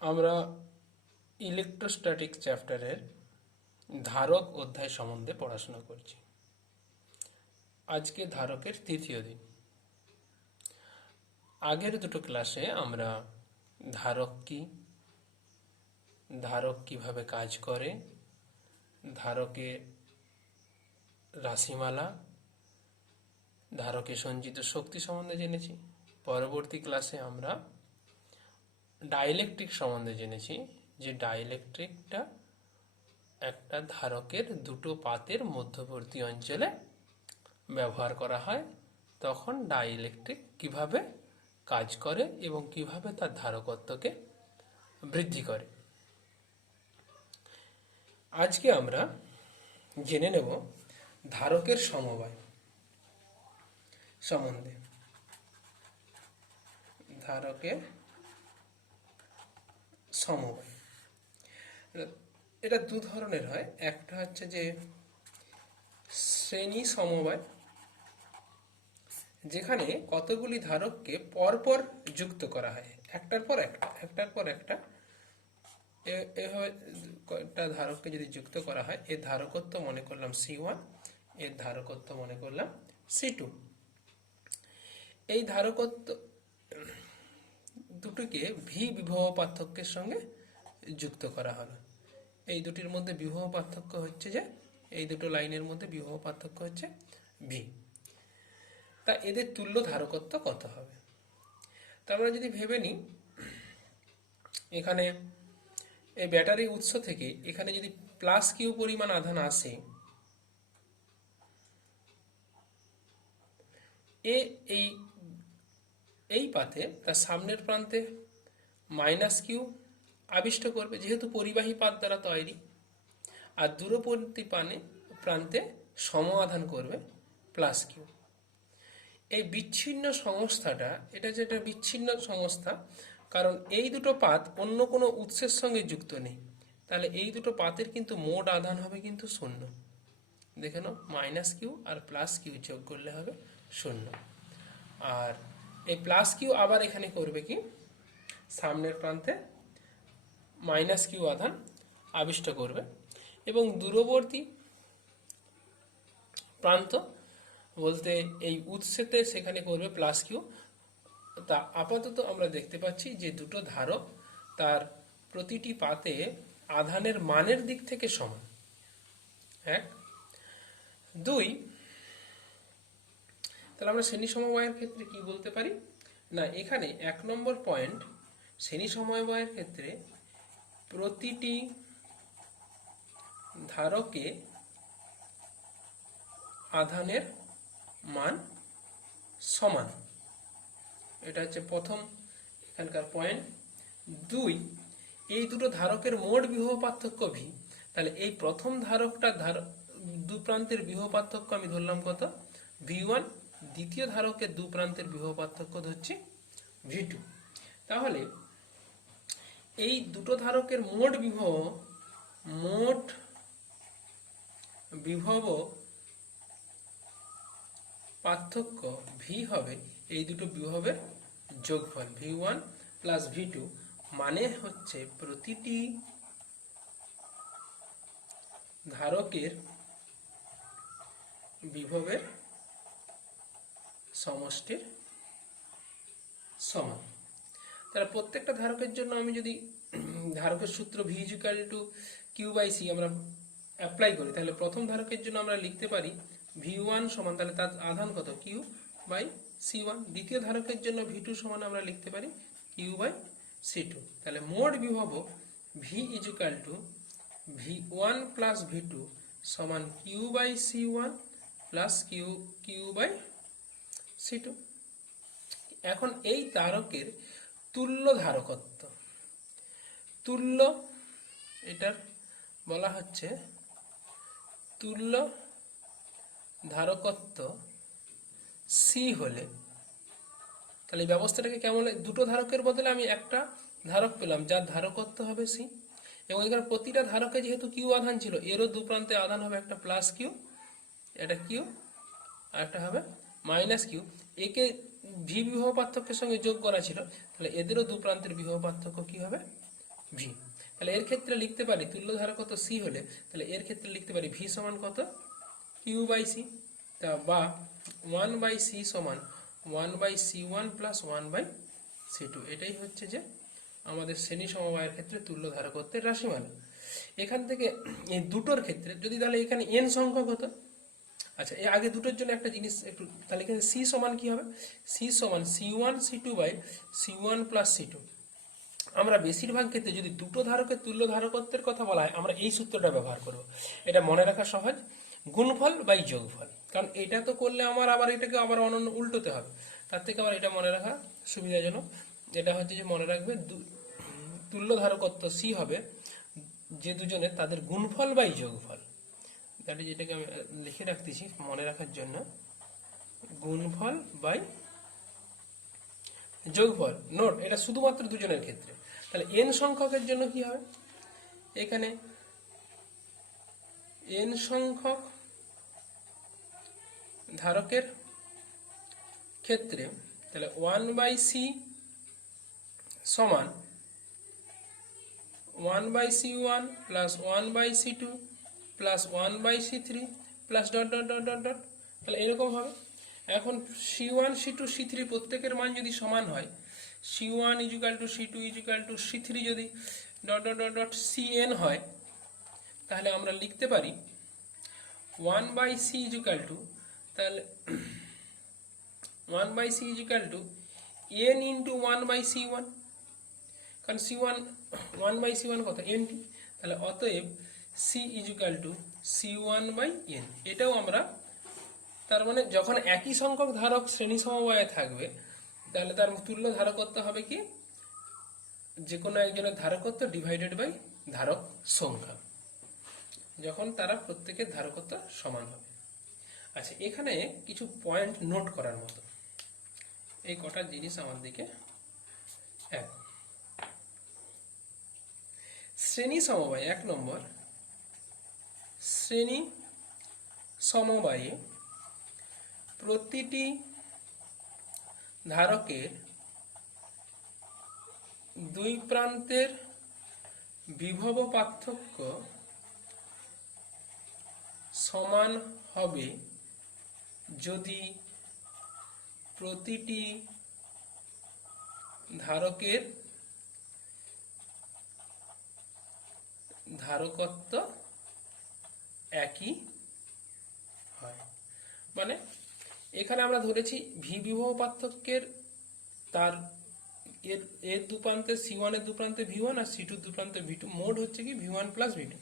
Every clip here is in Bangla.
আমরা ইলেকট্রোস্ট্যাটিক চ্যাপ্টারের ধারক অধ্যায় সম্বন্ধে পড়াশোনা করছি। আজকে ধারকের তৃতীয় দিন। আগের দুটো ক্লাসে আমরা ধারক কি, ধারক কিভাবে কাজ করে, ধারকে রাশিমালা, ধারকে সঞ্চিত শক্তি সম্বন্ধে জেনেছি। পরবর্তী ক্লাসে আমরা ডাইলেকট্রিক সম্বন্ধে জেনেছি যে ডাইলেকট্রিকটা একটা ধারকের দুটো পাতের মধ্যবর্তী অঞ্চলে ব্যবহার করা হয়। তখন ডাইলেকট্রিক কিভাবে কাজ করে এবং কিভাবে তার ধারকত্বকে বৃদ্ধি করে। আজকে আমরা জেনে নেব ধারকের সমবায় সম্বন্ধে। ধারকের সমবায় এটা দু ধরনের হয়। একটা হচ্ছে যে শ্রেণী সমবায়, যেখানে কতগুলি ধারককে পরপর যুক্ত করা হয়, একটার পর একটা এভাবে কয়েকটা ধারককে যদি যুক্ত করা হয়, এর ধারকত্ব মনে করলাম C1, এর ধারকত্ব মনে করলাম C2। এই ধারকত্ব দুটিকে ভি বিভব পার্থক্যের সঙ্গে যুক্ত করা হলো। এই দুটির মধ্যে বিভব পার্থক্য হচ্ছে যে এই দুটো লাইনের মধ্যে বিভব পার্থক্য হচ্ছে ভি। তা এদের তুল্য ধারকত্ব কত হবে? তা আমরা যদি ভেবে নিই, এখানে এই ব্যাটারি উৎস থেকে এখানে যদি প্লাস কিউ পরিমাণ আধান আসে, এই পাতে তার সামনের প্রান্তে মাইনাস কিউ আবিষ্ট করবে, যেহেতু পরিবাহী পাত দ্বারা তৈরি, আর দূরবর্তী প্রান্তে সম আধান করবে প্লাস কিউ। এই বিচ্ছিন্ন সংস্থাটা, এটা যেটা বিচ্ছিন্ন সংস্থা, কারণ এই দুটো পাত অন্য কোনো উৎসের সঙ্গে যুক্ত নেই, তাহলে এই দুটো পাতের কিন্তু মোট আধান হবে কিন্তু শূন্য। দেখে নাও, minus Q R plus Q যোগ করলে হবে শূন্য। আর এই প্লাস কিউ আবার এখানে করবে কি, সামনের প্রান্তে মাইনাস কিউ আধান আবিষ্ট করবে, এবং দূরবর্তী প্রান্ত বলতে এই উৎসেতে সেখানে করবে প্লাস কিউ। তা আপাতত আমরা দেখতে পাচ্ছি যে দুটো ধারক তার প্রতিটি পাতে আধানের মানের দিক থেকে সমান। এক, দুই, তাহলে আমরা শ্রেণী সমবায়ের ক্ষেত্রে কি বলতে পারি না, এখানে 1 নম্বর পয়েন্ট, শ্রেণী সমবায়ের ক্ষেত্রে প্রতিটি ধারকে আধানের মান সমান, এটা হচ্ছে প্রথম এখানকার পয়েন্ট। দুই, এই দুটো ধারকের মোট বিভব পার্থক্য ভি, তাহলে এই প্রথম ধারকটা দু প্রান্তের বিভব পার্থক্য আমি ধরলাম কত, V1, দ্বিতীয় ধারকের দু প্রান্তের বিভব পার্থক্য ধরছি V2। তাহলে এই দুটো ধারকের মোট বিভব পার্থক্য ভি হবে এই দুটো বিভবের যোগফল V1 প্লাস V2, মানে হচ্ছে প্রতিটি ধারকের বিভবের সমষ্টির সমান। তাহলে প্রত্যেকটা ধারকের জন্য আমি যদি ধারকের সূত্র V = Q/C আমরা অ্যাপ্লাই করি, তাহলে প্রথম ধারকের জন্য আমরা লিখতে পারি V1 সমান, তাহলে তার আধান কত, Q/C1। দ্বিতীয় ধারকের জন্য V2 সমান আমরা লিখতে পারি Q/C2। তাহলে মোট বিভব V = V1 প্লাস V2 সমান Q/C1 প্লাস Q/C2। এখন এই ধারকের তুল্য ধারকত্ব, তুল্য এটার বলা হচ্ছে তুল্য ধারকত্ব C হলে, তাহলে এই ব্যবস্থাটাকে কেমন, দুটো ধারকের বদলে আমি একটা ধারক পেলাম যার ধারকত্ব হবে C, এবং এখানে প্রতিটা ধারকে যেহেতু কিউ আধান ছিল, এরও দু প্রান্তে আধান হবে একটা প্লাস কিউ, এটা কিউ, আর একটা হবে মাইনাস কিউ। একে ভি বিভব পার্থক্যের সঙ্গে যোগ করা ছিল, তাহলে এদেরও দু প্রান্তের বিভব পার্থক্য কি হবে, ভি। তাহলে এর ক্ষেত্রে লিখতে পারি তুল্য ধারকত্ব সি হলে তাহলে এর ক্ষেত্রে লিখতে পারি ভি সমান কত, কিউ বাই সি, তা বা 1/c সমান 1/c1 প্লাস 1/c2। এটাই হচ্ছে যে আমাদের শ্রেণী সমবায়ের ক্ষেত্রে তুল্য ধারকত্বের রাশিমালা। এখান থেকে এই দুটোর ক্ষেত্রে যদি তাহলে এখানে n সংখ্যক হতো, আচ্ছা এই আগে দুটোর জন্য একটা জিনিস একটু, তাহলে এখানে সি সমান কি হবে, সি সমান c1c2/c1 প্লাস c2। আমরা বেশিরভাগ ক্ষেত্রে যদি দুটো ধারকের তুল্য ধারকত্বের কথা বলা হয় আমরা এই সূত্রটা ব্যবহার করব। এটা মনে রাখা সহজ, গুণফল বাই যোগফল। কারণ এটা তো করলে আমার আবার এটাকে আবার অনন্য উল্টোতে হবে, তার থেকে আবার এটা মনে রাখা সুবিধাজনক। এটা হচ্ছে যে মনে রাখবে তুল্য ধারকত্ব সি হবে যে দুজনের তাদের গুণফল বাই যোগফল। তাহলে যেটাকে আমি লিখে রাখতেছি মনে রাখার জন্য, গুণফল বাই যোগফল। নোট, এটা শুধুমাত্র দুজনের ক্ষেত্রে। তাহলে n সংখ্যকের জন্য কি হবে, এখানে n সংখ্যক ধারকের ক্ষেত্রে তাহলে 1/c সমান 1/c1 plus 1/c2 plus 1/c3 plus dot dot dot dot dot, তাহলে এরকম হবে। এখন c1 c2 c3 প্রত্যেকের মান যদি সমান হয়, c1 is equal to c2 is equal two c3 যদি dot dot dot dot cn হয়, তাহলে আমরা লিখতে পারি 1/c ইজিক্যাল টু, তাহলে 1/c is equal to n into 1/c1, কারণ c1 1/c1 কত nt, তাহলে অতএব c ইজিক্যাল টু c1/n। এটাও আমরা, তার মানে যখন একই সংখ্যক ধারক শ্রেণী সমবায়ে থাকবে তাহলে তার তুল্য ধারকত্ব হবে কি, যে কোনো একজনের ধারকত্ব ডিভাইডেড বাই ধারক সংখ্যা, যখন তারা প্রত্যেকের ধারকত্ব সমান হবে। আচ্ছা এখানে কিছু পয়েন্ট নোট করার মতো, এই কটা জিনিস আমার দিকে। এক, শ্রেণী সমবায়, 1 নম্বর, শ্রেণী সমবায়ে প্রতিটি ধারকের দুই প্রান্তের বিভব পার্থক্য সমান হবে যদি প্রতিটি ধারকের ধারকত্ব একই হয়। মানে এখানে আমরা ধরেছি ভি বিভব পার্থক্যের তার এর দু প্রান্তে c1 এর দু প্রান্তে v1 আর c2 দু প্রান্তে v2, মোড হচ্ছে কি v1 প্লাস v2।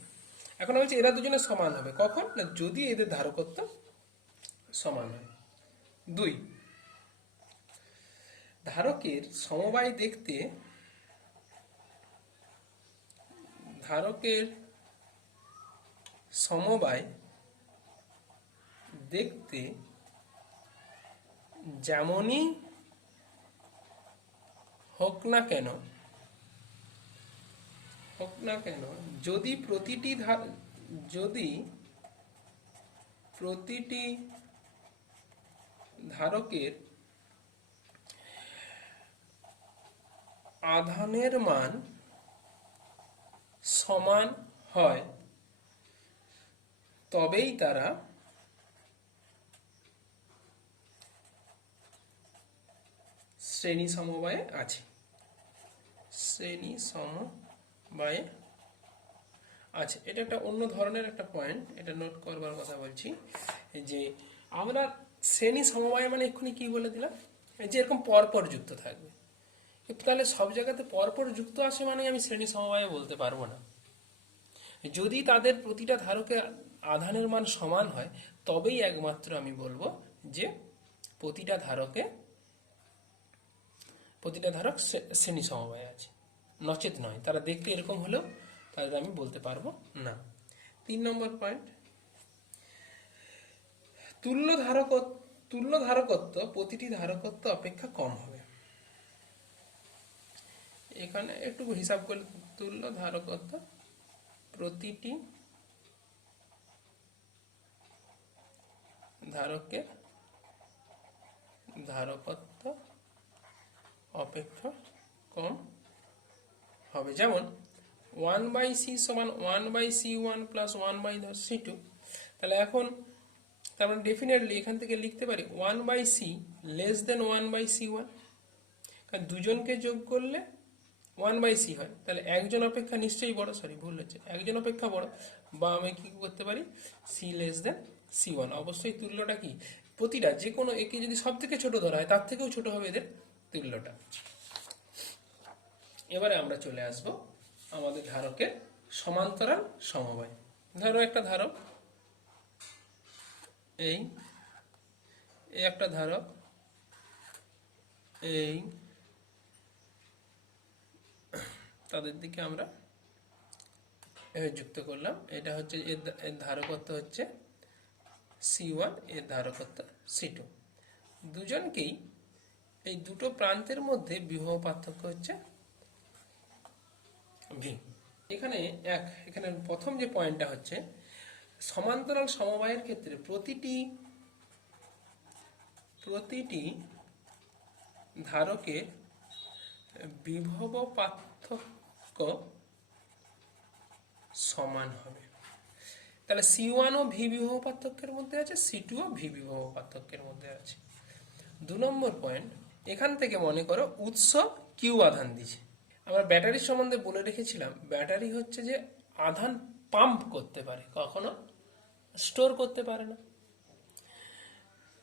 এখন বলছি এরা দুজনে সমান হবে কখন, না যদি এদের ধারকত্ব সমান হয়। 2, ধারকের সমবায় দেখতে ধারকের সমবায় দেখতে যেমনই হোক না কেন যদি প্রতিটি ধারকের আধানের মান সমান হয় তবেই তারা শ্রেণী সমবায়ে আছে। শ্রেণী সমবায়ে আছে, এটা একটা অন্য ধরনের একটা পয়েন্ট, এটা নোট করবার কথা বলছি। যে আমরা শ্রেণী সমবায় মানে এক্ষুনি কি বলে দিলাম, যে এরকম পরপর যুক্ত থাকবে। তাহলে সব জায়গাতে পরপর যুক্ত আসে মানে আমি শ্রেণী সমবায়ে বলতে পারবো না। যদি তাদের প্রতিটা ধারকের আধানের মান সমান হয় তবেই একমাত্র আমি বলবো যে প্রতিটা ধারক শ্রেণী সমবায় আছে, নচেত নয়। তারা দেখতে এরকম হলেও তাদের আমি বলতে পারবো না। 3 নম্বর পয়েন্ট, তুল্য ধারকত্ব প্রতিটি ধারকত্ব অপেক্ষা কম হবে। এখানে একটু হিসাব করলে তুল্য ধারকত্ব প্রতিটি ধারকের ধারকত্ব অপেক্ষা কম হবে। যেমন 1/c সমান 1/c1 প্লাস 1/c2। তাহলে এখন তার মানে ডেফিনেটলি এখান থেকে লিখতে পারি 1/c লেস দেন 1/c1, কারণ দুজনকে যোগ করলে 1/c হয়, তাহলে একজন অপেক্ষা নিশ্চয়ই বড়, সরি ভুল হচ্ছে, একজন অপেক্ষা বড়, বা আমি কি করতে পারি c লেস দেন c1। অবশ্যই তুল্যটা কি, প্রতিটা যে কোনো একে যদি সব থেকে ছোট ধরা হয় তার থেকেও ছোট হবে এদের তুল্যটা। এবারে আমরা চলে আসব আমাদের ধারকের সমান্তরাল সমবায়। ধরো একটা ধারক, এই একটা ধারক, এই তাদের দিকে আমরা যুক্ত করলাম। এটা হচ্ছে এর ধারকত্ব হচ্ছে c1, এর ধারকত্ব c2। দুজনকেই এই দুটো প্রান্তের মধ্যে বিভব পার্থক্য হচ্ছে v। এখানে প্রথম যে পয়েন্টটা হচ্ছে সমান্তরাল সমবায়ের ক্ষেত্রে প্রতিটি ধারকের বিভব পার্থক্য সমান হবে। তাহলে c1 ও v বিভব পার্থক্যের মধ্যে আছে, c2 ও v বিভব পার্থক্যের মধ্যে আছে। 2 নম্বর পয়েন্ট, এখান থেকে মনে করো উৎস কিউ আধান দিছে। আমরা ব্যাটারির সম্বন্ধে বলে রেখেছিলাম, ব্যাটারি হচ্ছে যে আধান পাম্প করতে পারে, কখনো স্টোর করতে পারে না।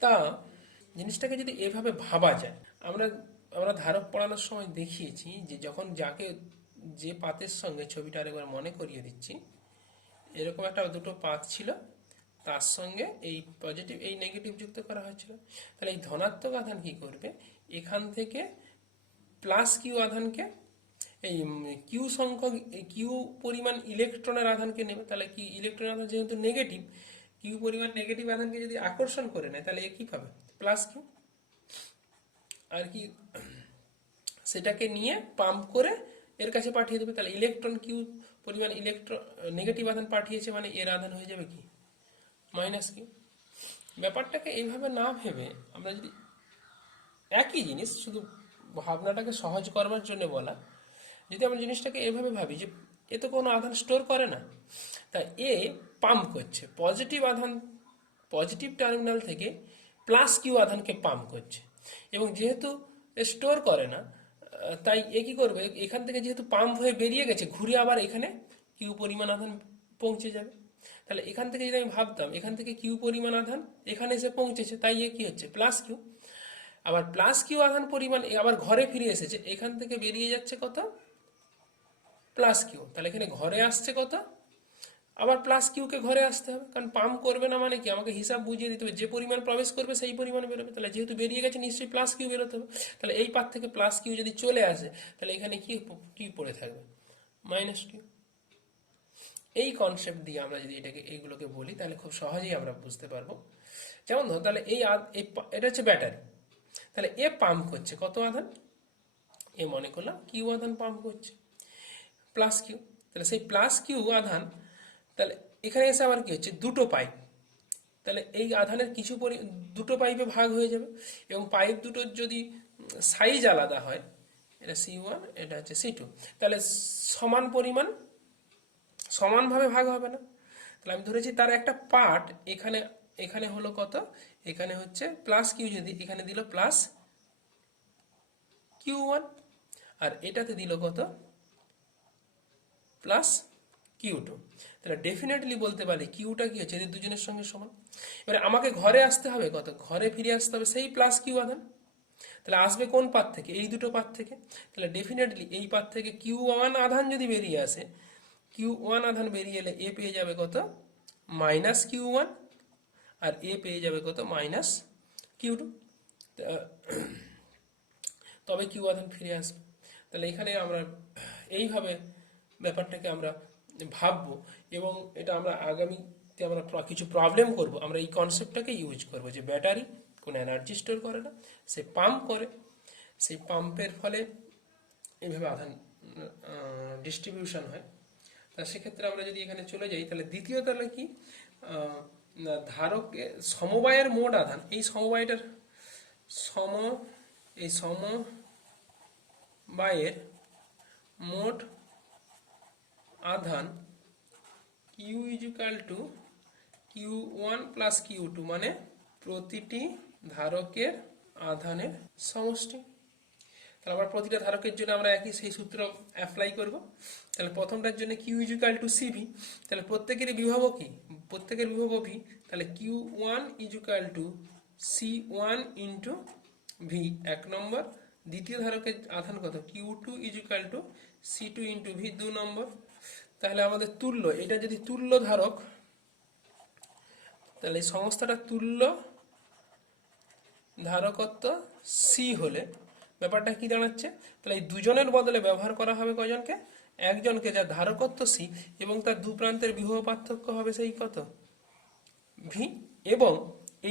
তা জিনিসটাকে যদি এভাবে ভাবা যায়, আমরা ধারক পড়ানোর সময় দেখিয়েছি যে যখন যে পাতের সঙ্গে, ছবিটা আরেকবার মনে করিয়ে দিচ্ছি, এরকম একটা দুটো পাত ছিল, তার সঙ্গে এই পজিটিভ এই নেগেটিভ যুক্ত করা হয়েছিল। তাহলে এই ধনাত্মক আধান কি করবে, এখান থেকে প্লাস কিউ আধানকে, এই কিউ পরিমাণ ইলেকট্রনের আধানকে নেবে। তাহলে কি ইলেকট্রনের আধান যেহেতু নেগেটিভ, কিউ পরিমাণ নেগেটিভ আধানকে যদি আকর্ষণ করে নেয় তাহলে এ কি পাবে, প্লাস কিউ। আর কি সেটাকে নিয়ে পাম্প করে এর কাছে পাঠিয়ে দেবে। তাহলে ইলেকট্রন কিউ পরিমাণ নেগেটিভ আধান পাঠিয়েছে, মানে এর আধান হয়ে যাবে কি, মাইনাস কিউ। ব্যাপারটাকে এইভাবে না ভেবে আমরা যদি একই জিনিস, শুধু ভাবনাটাকে সহজ করবার জন্য বলা, যদি আমরা জিনিসটাকে এভাবে ভাবি যে এ তো কোনো আধান স্টোর করে না, তা এ পাম্প করছে পজিটিভ টার্মিনাল থেকে প্লাস কিউ আধানকে পাম্প করছে, এবং যেহেতু স্টোর করে না, তাই এ কি করবে, এখান থেকে যেহেতু পাম্প হয়ে বেরিয়ে গেছে, ঘুরে আবার এখানে কিউ পরিমাণ আধান পৌঁছে যাবে। তাহলে এখান থেকে যদি আমি ভাবতাম এখান থেকে কিউ পরিমাণ আধান এখানে এসে পৌঁছেছে, তাই এ কি হচ্ছে, প্লাস কিউ। আবার প্লাস কিউ আধান পরিমাণ আবার ঘরে ফিরে এসেছে, এখান থেকে বেরিয়ে যাচ্ছে কত, প্লাস কিউ। তাহলে এখানে ঘরে আসছে কত, আবার প্লাস কিউকে ঘরে আসতে হবে, কারণ পাম্প করবে না মানে কি, আমাকে হিসাব বুঝিয়ে দিতে হবে, যে পরিমাণ প্রবেশ করবে সেই পরিমাণে বেরোবে। তাহলে যেহেতু বেরিয়ে গেছে নিশ্চয়ই প্লাস কিউ বেরোতে হবে। তাহলে এই পাত থেকে প্লাস কিউ যদি চলে আসে, তাহলে এখানে কি পড়ে থাকবে, মাইনাস কিউ। এই কনসেপ্ট দিয়ে আমরা যদি এইগুলোকে বলি তাহলে খুব সহজেই আমরা বুঝতে পারবো। যেমন ধর, তাহলে এটা হচ্ছে ব্যাটারি, তাহলে এ পাম্প করছে কত আধান, এ মনে করলাম কিউ আধান পাম্প করছে, প্লাস কিউ। তাহলে সেই প্লাস কিউ আধান, তাহলে এখানে এসে আবার কি হচ্ছে, দুটো পাইপ, তাহলে এই আধানের দুটো পাইপে ভাগ হয়ে যাবে, এবং পাইপ দুটোর যদি সাইজ আলাদা হয়, এটা c1, এটা হচ্ছে c2, তাহলে সমানভাবে ভাগ হবে না। তাহলে আমি ধরেছি তার একটা পার্ট এখানে হলো কত, এখানে হচ্ছে প্লাস কিউ, যদি এখানে দিল প্লাস কিউ1, আর এটাতে দিল কত, প্লাস কিউ2। তাহলে ডেফিনেটলি বলতে পারি কিউটা কি হচ্ছে, এদের দুজনের সঙ্গে সমান। এবারে আমাকে ঘরে আসতে হবে কত, ঘরে ফিরে আসতে হবে সেই প্লাস কিউ আধান। তাহলে আসবে কোন পাত থেকে, এই দুটো পাত থেকে। তাহলে ডেফিনেটলি এই পাত থেকে কিউ1 আধান যদি বেরিয়ে আসে, কিউ1 আধান বেরিয়ে এলে এ পেয়ে যাবে কত, মাইনাস কিউ1, আর এ পেয়ে যাবে কত, মাইনাস কিউ2। তবে কিউ আধান ফিরে আসবে। তাহলে এখানে আমরা এইভাবে ব্যাপারটাকে আমরা ভাববো, এবং এটা আমরা আগামীতে আমরা কিছু প্রবলেম করব, আমরা এই কনসেপ্টটাকে ইউজ করব যে ব্যাটারি কোনো এনার্জি স্টোর করে না, সে পাম্প করে, সেই পাম্পের ফলে এইভাবে আধান ডিস্ট্রিবিউশন হয়। তা সেক্ষেত্রে আমরা যদি এখানে চলে যাই, তাহলে দ্বিতীয় তাহলে কি, ধারকে সমবায়ের মোট আধান, এই সমবায়টার সমবায়ের মোট আধান Q is equal two Q1 plus Q2, মানে প্রতিটি ধারকের আধানের সমষ্টি। তাহলে আবার প্রতিটা ধারকের জন্য আমরা একই সেই সূত্র অ্যাপ্লাই করব। তাহলে প্রথমটার জন্য Q ইজিক্যাল টু CV, তাহলে প্রত্যেকের বিভব কি, প্রত্যেকের বিভব V, তাহলে Q1 is equal two C1 into V এক নম্বর। দ্বিতীয় ধারকের আধান কত, Q2 equal to C2 into V 2 নম্বর। তাহলে আমাদের তুল্য, এটা যদি তুল্য ধারক, তাহলে এই সংস্থাটা তুল্য ধারকত্ব C হলে ব্যাপারটা কি দাঁড়াচ্ছে, তাহলে এই দুজনের বদলে ব্যবহার করা হবে কজনকে, একজনকে, যার ধারকত্ব C এবং তার দু প্রান্তের বিভব পার্থক্য হবে সেই কত V, এবং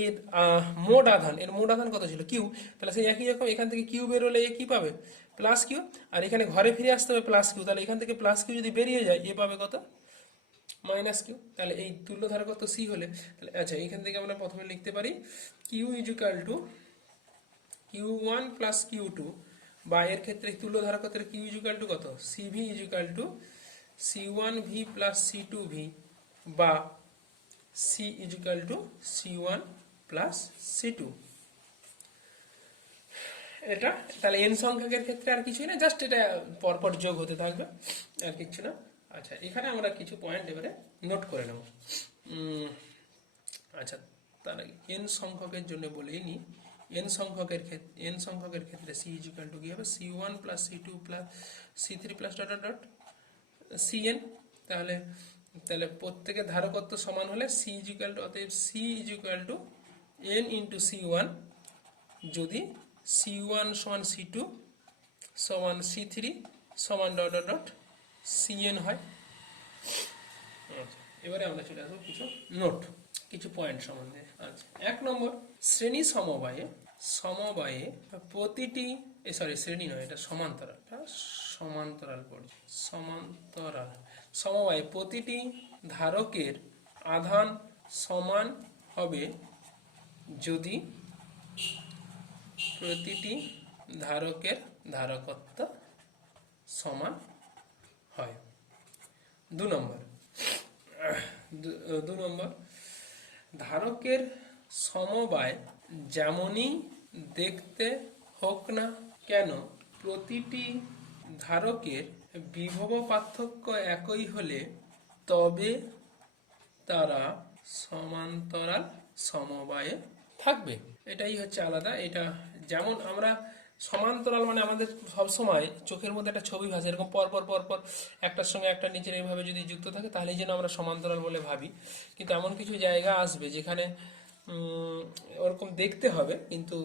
এর মোট আধান, এর মোট আধান কত ছিল Q, তাহলে সেই একই রকম এখান থেকে Q বেরোলে এ কি পাবে প্লাস Q, আর এখানে ঘরে ফিরে আসতে হবে প্লাস Q, তাহলে এখান থেকে প্লাস Q যদি বেরিয়ে যায় এ পাবে কত মাইনাস Q। তাহলে এই তুল্য ধারকত্ব C হলে, তাহলে আচ্ছা এখান থেকে আমরা প্রথমে লিখতে পারি Q equal two Q1 plus Q2, বা এর ক্ষেত্রে তুল্য ধারকত্বের Q ইজিক্যাল টু কত CV equal to C1V plus C2V, বা C equal two C1 plus C2। এটা তাহলে n সংখ্যকের ক্ষেত্রে আর কিছুই না, জাস্ট এটা পরপর যোগ হতে থাকবে, আর কিছু না। আচ্ছা এখানে আমরা কিছু পয়েন্ট এবারে নোট করে নেব। আচ্ছা তার আগে n সংখ্যকের জন্য বলেই নি, n সংখ্যকের ক্ষেত্রে C ইজিক্যাল টু কি হবে C1 plus C2 plus C3 plus dot dot dot Cn। তাহলে তাহলে প্রত্যেকের ধারকত্ব সমান হলে C ইজিক্যাল টু, অতএব C equal to n into C1 যদি C1 সমান C2 সমান C3 সমান ডট ডট ডট Cn হয়। আচ্ছা এবারে আমরা চলে আসবো কিছু নোট, কিছু পয়েন্ট সম্বন্ধে। আচ্ছা এক নম্বর, শ্রেণী সমবায়ে প্রতিটি শ্রেণী নয়, এটা সমান্তরাল, সমান্তরাল পড়ছে, সমান্তরাল সমবায়ে প্রতিটি ধারকের আধান সমান হবে যদি প্রতিটি ধারকের ধারকত্ব সমান হয়। দু নম্বর, ধারকের সমবায় যেমনই দেখতে হোক না কেন, প্রতিটি ধারকের বিভব পার্থক্য একই হলে তবে তারা সমান্তরাল সমবায়ে থাকবে। এটাই হচ্ছে আলাদা। এটা যেমন আমরা সমান্তরাল মানে আমাদের সবসময় চোখের মধ্যে একটা ছবি ভাসে, এরকম পরপর পরপর একটার সঙ্গে একটা নিচের এইভাবে যদি যুক্ত থাকে তাহলেই যেন আমরা সমান্তরাল বলে ভাবি। কিন্তু এমন কিছু জায়গা আসবে যেখানে ওরকম দেখতে হবে কিন্তু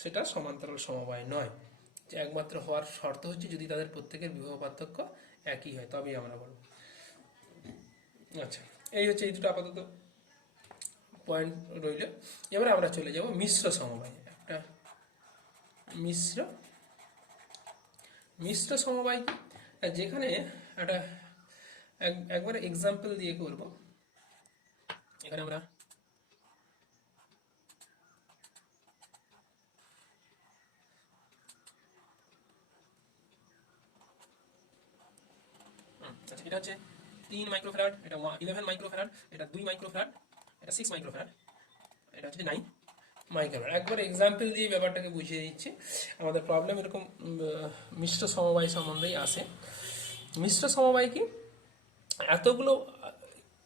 সেটা সমান্তরাল সমবায় নয়, যে একমাত্র হওয়ার শর্ত হচ্ছে যদি তাদের প্রত্যেকের বিভব পার্থক্য একই হয়, তবেই আমরা বলব। আচ্ছা এই হচ্ছে এই দুটো আপাতত পয়েন্ট রইল। এবার আমরা চলে যাব মিশ্র সমবায়। একটা মিশ্র সমবায় কি, যেখানে একটা একবারে এক্সাম্পল দিয়ে করব। এখানে আমরা আচ্ছা এটা হচ্ছে 3 মাইক্রোফ্যারাড, এটা 11 মাইক্রোফ্যারাড, এটা 2 মাইক্রোফ্যারাড, এটা 6 মাইক্রোফ্যারাড, এটা হচ্ছে 9 মাইক্রোফ্যারাড। একবার এক্সাম্পল দিয়ে ব্যাপারটাকে বুঝিয়ে দিচ্ছি। আমাদের প্রবলেম এরকম মিশ্র সমবায় সম্বন্ধেই আসে। মিশ্র সমবায় কি, এতগুলো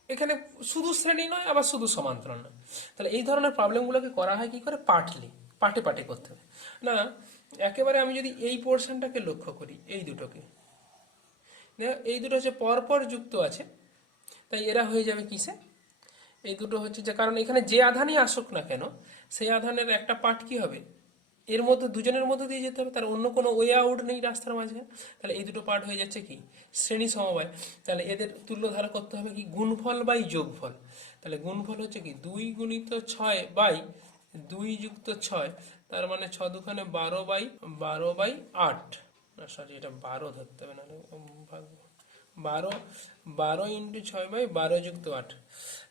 এখানে শুধু শ্রেণী নয় আবার শুধু সমান্তরাল নয়। তাহলে এই ধরনের প্রবলেমগুলোকে করা হয় কি করে, পার্টে পার্টে করতে হবে না। একেবারে আমি যদি এই পোর্শনটাকে লক্ষ্য করি, এই দুটোকে, এই দুটো হচ্ছে পরপর যুক্ত আছে, তাই এরা হয়ে যাবে কিসে, এই দুটো হচ্ছে যে, কারণ এখানে যে আধানই আসুক না কেন সেই আধানের একটা পার্ট কি হবে, এর মধ্যে দুজনের মধ্যে দিয়ে যেতে হবে, তার অন্য কোনো ওয়ে আউট নেই রাস্তার মাঝে। তাহলে এই দুটো পার্ট হয়ে যাচ্ছে কি শ্রেণী সমবায়। তাহলে এদের তুল্য ধারা করতে হবে কি গুণফল বাই যোগফল। তাহলে গুণফল হচ্ছে কি 2 গুণিত 6 বাই 2 যুক্ত 6, তার মানে 6 দুখানে 12/8, সরি এটা 12 ধরতে হবে, না 12 ইন্টু 6/12 যুক্ত 8,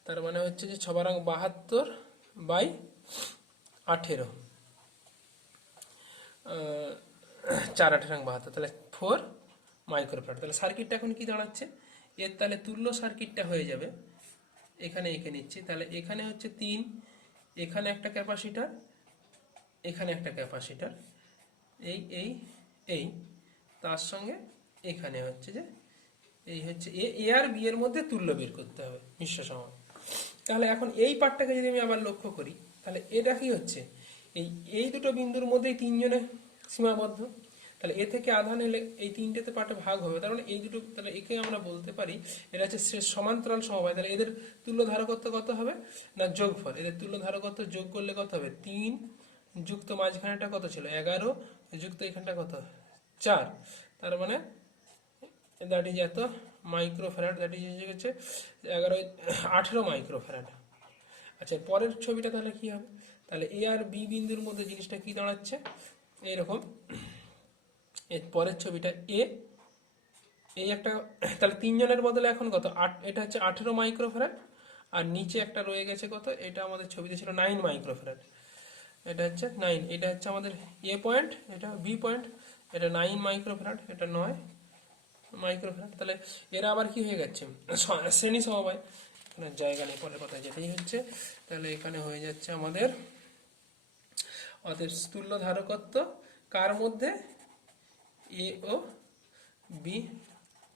তার মানে হচ্ছে যে 6 বারং 72/18, 4 8 72, তাহলে 4 মাইক্রোফ্যারাড। তাহলে সার্কিটটা এখন কি দাঁড়াচ্ছে, এর তাহলে তুল্য সার্কিটটা হয়ে যাবে, এখানে এঁকে নিচ্ছি, তাহলে এখানে হচ্ছে 3, এখানে একটা ক্যাপাসিটার, এখানে একটা ক্যাপাসিটার, এই এই এই তার সঙ্গে এখানে হচ্ছে যে এই হচ্ছে এ আর বি এর মধ্যে তুল্য বের করতে হবে মিশ্র সমবায়। তাহলে এখন এই পার্টটাকে যদি আমি আবার লক্ষ্য করি, তাহলে এটা কি হচ্ছে, এই এই দুটো বিন্দুর মধ্যেই তিনজনে সীমাবদ্ধ, তাহলে এ থেকে আধান এলে এই তিনটেতে পার্টে ভাগ হবে, তার মানে এই দুটো, তাহলে একে আমরা বলতে পারি এটা হচ্ছে সমান্তরাল সমবায়। তাহলে এদের তুল্য ধারকত্ব কত হবে না যোগফল, এদের তুল্য ধারকত্ব যোগ করলে কত হবে 3 যুক্ত মাঝখানেটা কত ছিল 11 যুক্ত এখানটা কত 4, তার মানে দ্যাট ইজ এত মাইক্রোফ্যারাড, দ্যাট ইজ হচ্ছে 18 মাইক্রোফ্যারাড। আচ্ছা পরের ছবিটা তাহলে কি হবে, তাহলে এ আর বি বিন্দুর মধ্যে জিনিসটা কি দাঁড়াচ্ছে এইরকম, এর পরের ছবিটা এই একটা, তাহলে তিনজনের বদলে এখন কত এটা হচ্ছে 18 মাইক্রোফ্যারাড, আর নিচে একটা রয়ে গেছে কত, এটা আমাদের ছবিতে ছিল 9 মাইক্রোফ্যারাড, এটা হচ্ছে 9, এটা হচ্ছে আমাদের এ পয়েন্ট, এটা বি পয়েন্ট, এটা 9 মাইক্রোফ্যারাড, এটা 9 মাইক্রোফ্যারাড। তাহলে এরা আবার কি হয়ে যাচ্ছে শ্রেণী সমবায়, এখানে জায়গা নেই, পরের কথা যেটাই হচ্ছে, তাহলে এখানে হয়ে যাচ্ছে আমাদের অতএব তুল্য ধারকত্ব কার মধ্যে, এ ও বি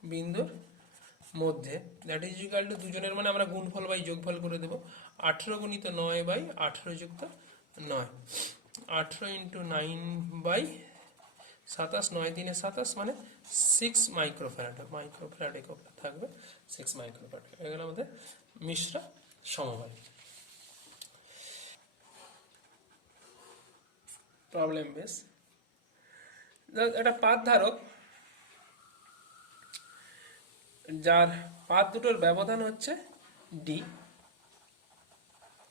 বিন্দুর মধ্যে, দ্যাট ইজ ইকুয়াল টু দুজনের মানে আমরা গুণফল বাই যোগফল করে দেবো, 18 গুণিত 9 বাই 18 যুক্ত 9, 18 ইন্টু 9 বাই 27, 9 3 27 মানে 6 মাইক্রোফ্যারাড, মাইক্রোফ্যারাড একক থাকবে 6 মাইক্রোফ্যারাড, এগুলো আমাদের মিশ্র সমবায়। প্রবলেম বেস, একটা পাত ধারক যার পাত দুটোর ব্যবধান হচ্ছে ডি,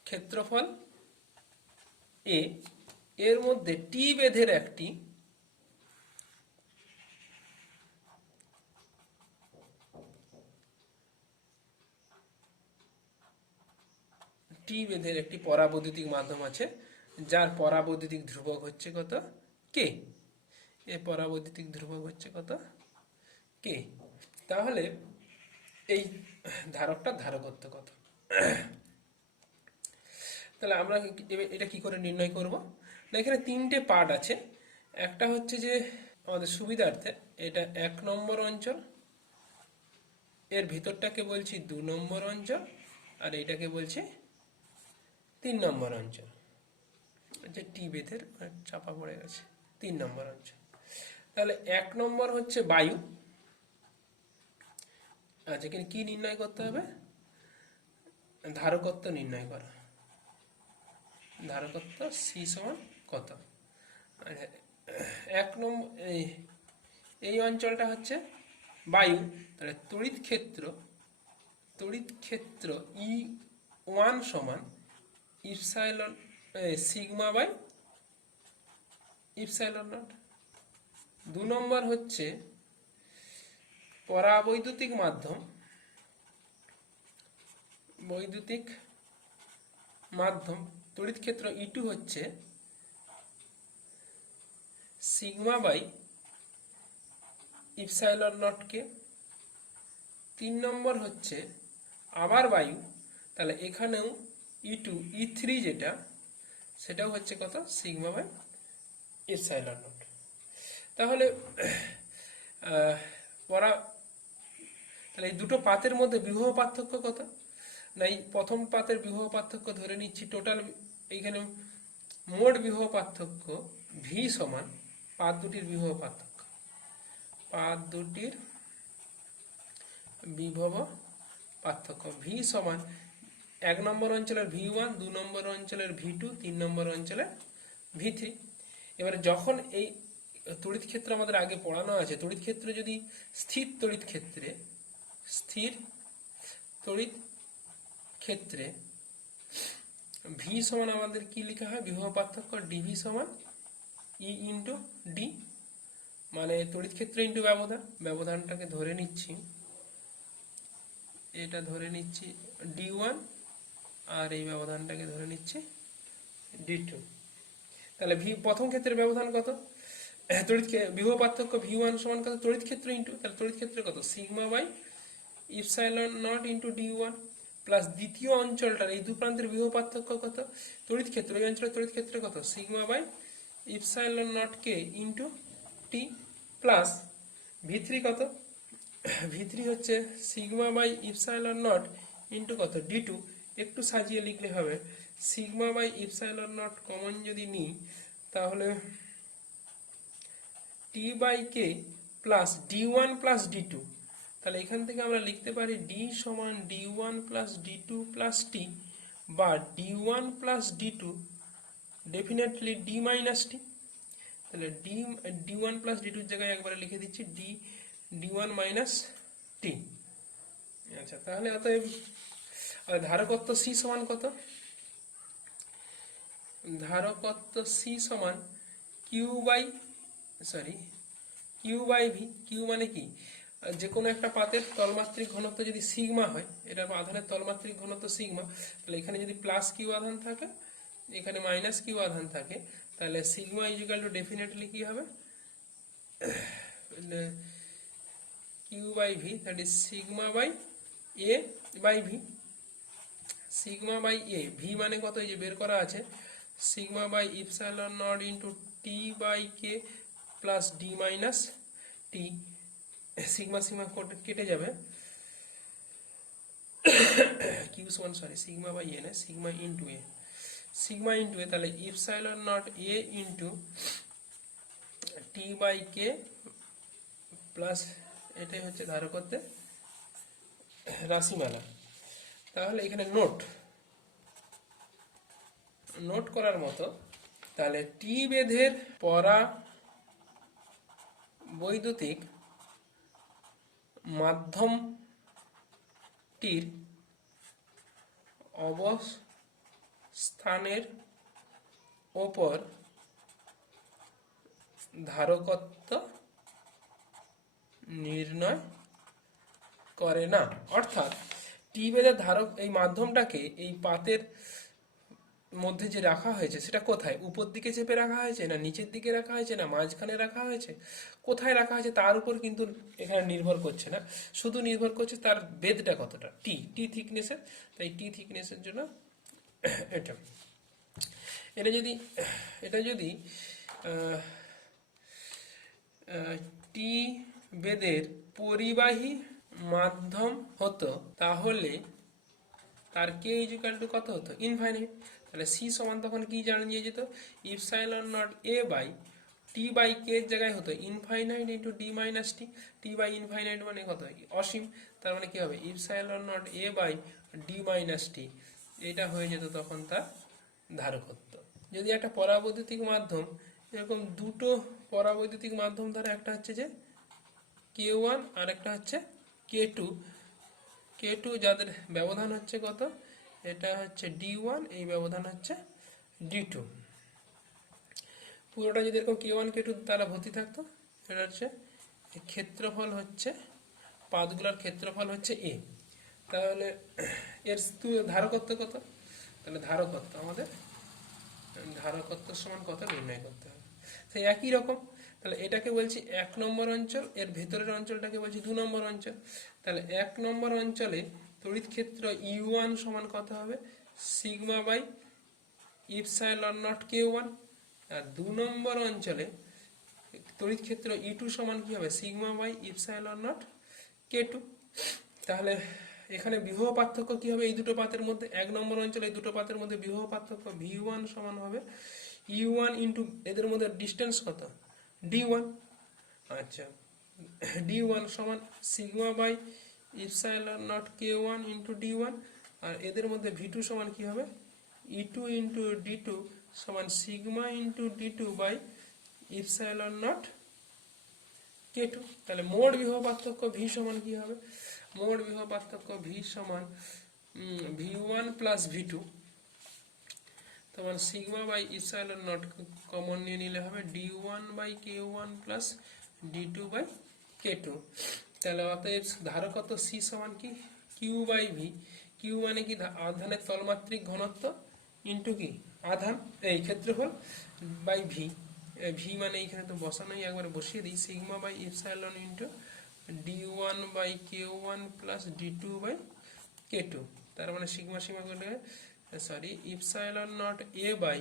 ক্ষেত্রফল এ, এর মধ্যে টি বেধের একটি পরাবৈদ্যুতিক মাধ্যম আছে, যার পরাবৈদ্যুতিক ধ্রুবক হচ্ছে কত কে, এ পরাবৈদ্যুতিক ধ্রুবক হচ্ছে কত কে। তাহলে এই ধারকটার ধারকত্ব কত, তাহলে আমরা এটা কি করে নির্ণয় করব না, এখানে তিনটে পার্ট আছে, একটা হচ্ছে যে আমাদের সুবিধার্থে এটা 1 নম্বর অঞ্চল, এর ভিতরটাকে বলছি 2 নম্বর অঞ্চল, আর এইটাকে বলছি 3 নম্বর অঞ্চল, যে টি বেধের চাপা পড়ে গেছে 3 নম্বর অঞ্চল। তাহলে 1 নম্বর হচ্ছে বায়ু, আচ্ছা এখানে কি নির্ণয় করতে হবে, ধারকত্ব নির্ণয় করা, ধারকত্ব সি সমান কত, 1 নম্বর এই অঞ্চলটা হচ্ছে বায়ু, তাহলে তড়িৎ ক্ষেত্র ই ওয়ান সমান epsilon sigma by epsilon naught. 2 নম্বর হচ্ছে পরাবৈদ্যুতিক মাধ্যম, তড়িৎ ক্ষেত্র ই2 হচ্ছে সিগমা বাই ইপসাইলন নট কে। 3 নম্বর হচ্ছে আবার বায়ু, তাহলে এখানেও ই2 ই3 যেটা সেটাও হচ্ছে কত সিগমা বাই ইপসাইলন নট। তাহলে তাহলে এই দুটো পাতের মধ্যে বিভব পার্থক্য কত না, এই প্রথম পাতের বিভব পার্থক্য ধরে নিচ্ছি টোটাল, এইখানে মোট বিভব পার্থক্য ভি সমান পাত দুটির বিভব পার্থক্য, পাত দুটির বিভব পার্থক্য ভি সমান 1 নম্বর অঞ্চলের V1, 2 নম্বর অঞ্চলের V2, 3 নম্বর অঞ্চলের V3। এবারে যখন এই তড়িৎ ক্ষেত্র আমাদের আগে পড়ানো আছে, তড়িৎ ক্ষেত্র যদি স্থির তড়িৎ ক্ষেত্রে ভি সমান আমাদের কি লেখা হয়, বিভব পার্থক্য ডিভি সমান ই ইন্টু ডি, মানে তড়িৎ ক্ষেত্র ইন্টু ব্যবধানটাকে ধরে নিচ্ছি, এটা ধরে নিচ্ছি D1 আর এই ব্যবধানটাকে ধরে নিচ্ছি D2। তাহলে প্রথম ক্ষেত্রের ব্যবধান কত, বিভব পার্থক্য V1 সমান কত তড়িৎ ক্ষেত্র ইন্টু, তাহলে তড়িৎ ক্ষেত্র কত sigma by epsilon not into D one plus দ্বিতীয় অঞ্চলটার এই দু প্রান্তের বিভব পার্থক্য কত, তড়িৎ ক্ষেত্র, এই অঞ্চলের তড়িৎ ক্ষেত্র কত, sigma by epsilon not K into T plus ভি3 কত, ভি3 হচ্ছে sigma by epsilon not into কত ডি টু, একটু সাজিয়ে লিখলে হবে sigma by epsilon nought common যদি নিই তাহলে T by K plus D one plus D two, তাহলে এখান থেকে আমরা লিখতে পারি ডি সমান D one plus D two plus T, বা D one plus D two definitely D minus টি। তাহলে ডি ওয়ান প্লাস ডি টুর জায়গায় একবারে লিখে দিচ্ছি ডি ওয়ান মাইনাস টি। আচ্ছা, তাহলে অতএব ধারকত্ব সি সমান কত, ধারকত্ব সি সমান কিউ বাই ভি। কিউ মানে কি, যে কোনো একটা পাতের তলমাত্রিক ঘনত্ব যদি সিগমা হয়, এটা আধানের তলমাত্রিক ঘনত্ব সিগমা, তাহলে এখানে যদি প্লাস কিউ আধান থাকে, এখানে মাইনাস কিউ আধান থাকে, তাহলে সিগমা ইজিক্যাল টু ডেফিনেটলি কি হবে Q by V, that is sigma by A by V. Sigma by A, V মানে কত এই যে বের করা আছে, sigma by epsilon not into T by K plus D minus T, sigma sigma কেটে যাবে, কিউ সমান সিগমা বাই এ না sigma into A, sigma into A, তাহলে epsilon not A into T by K plus, এটাই হচ্ছে ধারকত্বের রাশিমালা। তাহলে এখানে নোট করার মতো, তাহলে টি বেধের পরা বৈদ্যুতিক মাধ্যমটির অবস্থানের ওপর ধারকত্ব নির্ণয় করে না। অর্থাৎ টি বেধের ধারক এই মাধ্যমটাকে এই পাতের মধ্যে যে রাখা হয়েছে সেটা কোথায়, উপর দিকে চেপে রাখা হয়েছে না নিচের দিকে রাখা হয়েছে না মাঝখানে রাখা হয়েছে, কোথায় রাখা হয়েছে তার উপর কিন্তু এখানে নির্ভর করছে না, শুধু নির্ভর করছে তার বেধটা কতটা, টি থিকনেসের। তাই টি থিকনেসের জন্য এটা যদি টি বেধের পরিবাহী মাধ্যম হতো তাহলে তার কে ইজিক্যাল টু কত হতো, ইনফাইনাইট। তাহলে সি সমান তখন কি জানিয়ে যেত, epsilon not A by T by K এর জায়গায় হতো infinite into D minus T, T by infinite মানে কত অসীম, তার মানে কি হবে epsilon not A by D minus T, এটা হয়ে যেত তখন তার ধারকত্ব। যদি একটা পরাবৈদ্যুতিক মাধ্যম এরকম দুটো পরাবৈদ্যুতিক মাধ্যম দ্বারা, একটা হচ্ছে যে কে ওয়ান আর একটা হচ্ছে কে টু যাদের ব্যবধান হচ্ছে কত, এটা হচ্ছে ডি ওয়ান, এই ব্যবধান হচ্ছে ডি টু, পুরোটা যদি এরকম কে ওয়ান কে টু দ্বারা ভর্তি থাকতো, এটা হচ্ছে ক্ষেত্রফল হচ্ছে পাতগুলোর ক্ষেত্রফল হচ্ছে এ, তাহলে এর ধারকত্ব কত, তাহলে ধারকত্ব আমাদের ধারকত্ব সমান কত নির্ণয় করতে হবে। সেই একই রকম, তাহলে এটাকে বলছি 1 নম্বর অঞ্চল, এর ভেতরের অঞ্চলটাকে বলছি 2 নম্বর অঞ্চল। তাহলে 1 নম্বর অঞ্চলে তড়িৎ ক্ষেত্র ইউ1 সমান কত হবে, sigma by epsilon not K one, আর 2 নম্বর অঞ্চলে তড়িৎ ক্ষেত্র ই2 সমান কি হবে, sigma by epsilon not K two. তাহলে এখানে বিভব পার্থক্য কি হবে এই দুটো পাতের মধ্যে, 1 নম্বর অঞ্চলে এই দুটো পাতের মধ্যে বিভব পার্থক্য ভি1 সমান হবে ইউ1 ইন্টু এদের মধ্যে ডিস্টেন্স কত, ডি1। আচ্ছা, ডি1 সমান sigma by epsilon not K one into D one, আর এদের মধ্যে ভি2 সমান কি হবে ই2 ইন্টু ডি2 সমান sigma into D two by epsilon not K two. তাহলে মোট বিভব পার্থক্য ভি সমান কি হবে, মোট বিভব পার্থক্য ভি সমান ভি1 প্লাস ভি2, তখন sigma by epsilon nought common নিয়ে নিলে হবে D one by K one plus D two by K two. তাহলে অতএব ধারকত্ব সি সমান কি কিউ বাই ভি, কিউ মানে কি আধানের তলমাত্রিক ঘনত্ব ইন্টু কি আধান এই ক্ষেত্রফল বাই ভি, ভি মানে এইখানে তো বসানোই, একবার বসিয়ে দিই sigma by epsilon into d1/k1 plus d2/k2, তার মানে সিগমা সিগমা করে sorry epsilon naught a by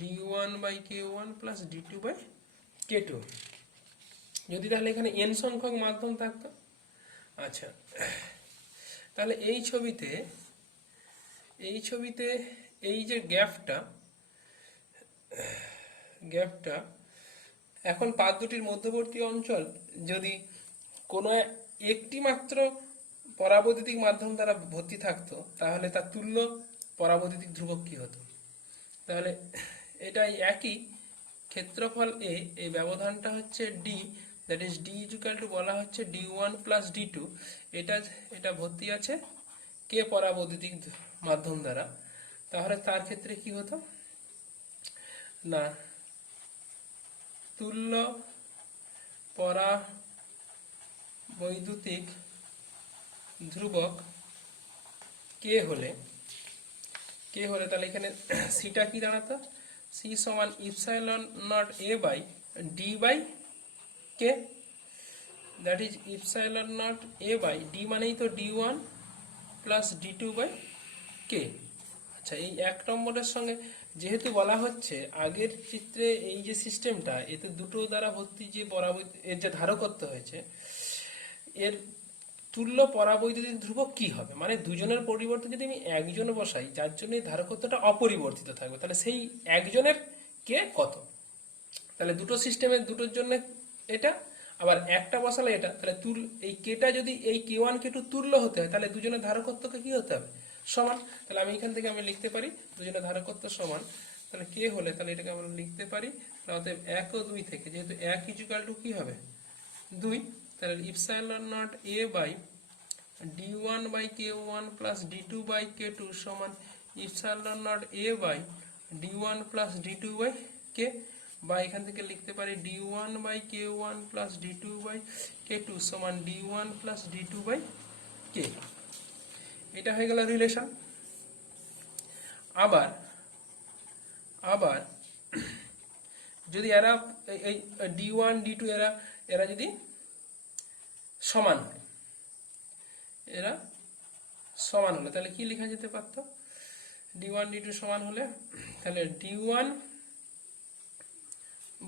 d1/k1 plus d2/k2। যদি তাহলে এখানে n সংখ্যক মাধ্যম থাকতো, আচ্ছা তাহলে এই ছবিতে এই যে গ্যাপটা এখন পাত দুটির মধ্যবর্তী অঞ্চল যদি কোনো একটি মাত্র পরাবৈদ্যুতিক মাধ্যম দ্বারা ভর্তি থাকতো, তাহলে তার তুল্য পরাবৈদ্যুতিক ধ্রুবক কি হতো? তাহলে এটাই একই ক্ষেত্রফল এ, এই ব্যবধানটা হচ্ছে D, that is D equal to বলা হচ্ছে d1 প্লাস d2, এটা ভর্তি আছে কে পরাবৈদ্যুতিক মাধ্যম দ্বারা। তাহলে তার ক্ষেত্রে কি হতো না, তুল্য পরাবৈদ্যুতিক ধ্রুবক কে হলে তাহলে এখানে সিটা কি দাঁড়াতো, সি সমান epsilon not A by D by K, that is epsilon not A by D মানেই তো d1 প্লাস d2/k। আচ্ছা এই 1 নম্বরের সঙ্গে যেহেতু বলা হচ্ছে আগের চিত্রে এই যে সিস্টেমটা, এতে দুটো দ্বারা ভর্তি যে এর যে ধারকত্ব হয়েছে, এর তুল্য পরাবৈদ্যুতিক ধ্রুবক কি হবে, মানে দুজনের পরিবর্তে যদি আমি একজন বসাই যার জন্য এই ধারকত্বটা অপরিবর্তিত থাকবে, তাহলে সেই একজনের কে কত। তাহলে দুটো সিস্টেমের দুটোর জন্য এটা, আবার একটা বসালে এটা, তাহলে এই কেটা যদি এই k1 k2 তুল্য হতে হয়, তাহলে দুজনের ধারকত্বকে কি হতে হবে, সমান। তাহলে আমি এখান থেকে লিখতে পারি দুজনের ধারকত্ব সমান, তাহলে কে হলে তাহলে এটাকে আমরা লিখতে পারি অতএব 1 ও 2 থেকে, যেহেতু 1 ইকুয়াল টু কি হবে 2, তাহলে epsilon naught a by d1/k1 plus d2/k2 সমান epsilon naught a by d1 plus d2/k, বা এখান থেকে লিখতে পারি d1/k1 প্লাস d2/k2 সমান d1 প্লাস d2/k। এটা হয়ে গেল রিলেশন। আবার যদি এরা এই d1 d2 এরা যদি সমান হয়, তাহলে কি লেখা যেতে পারতো, d1 d2 সমান হলে তাহলে d1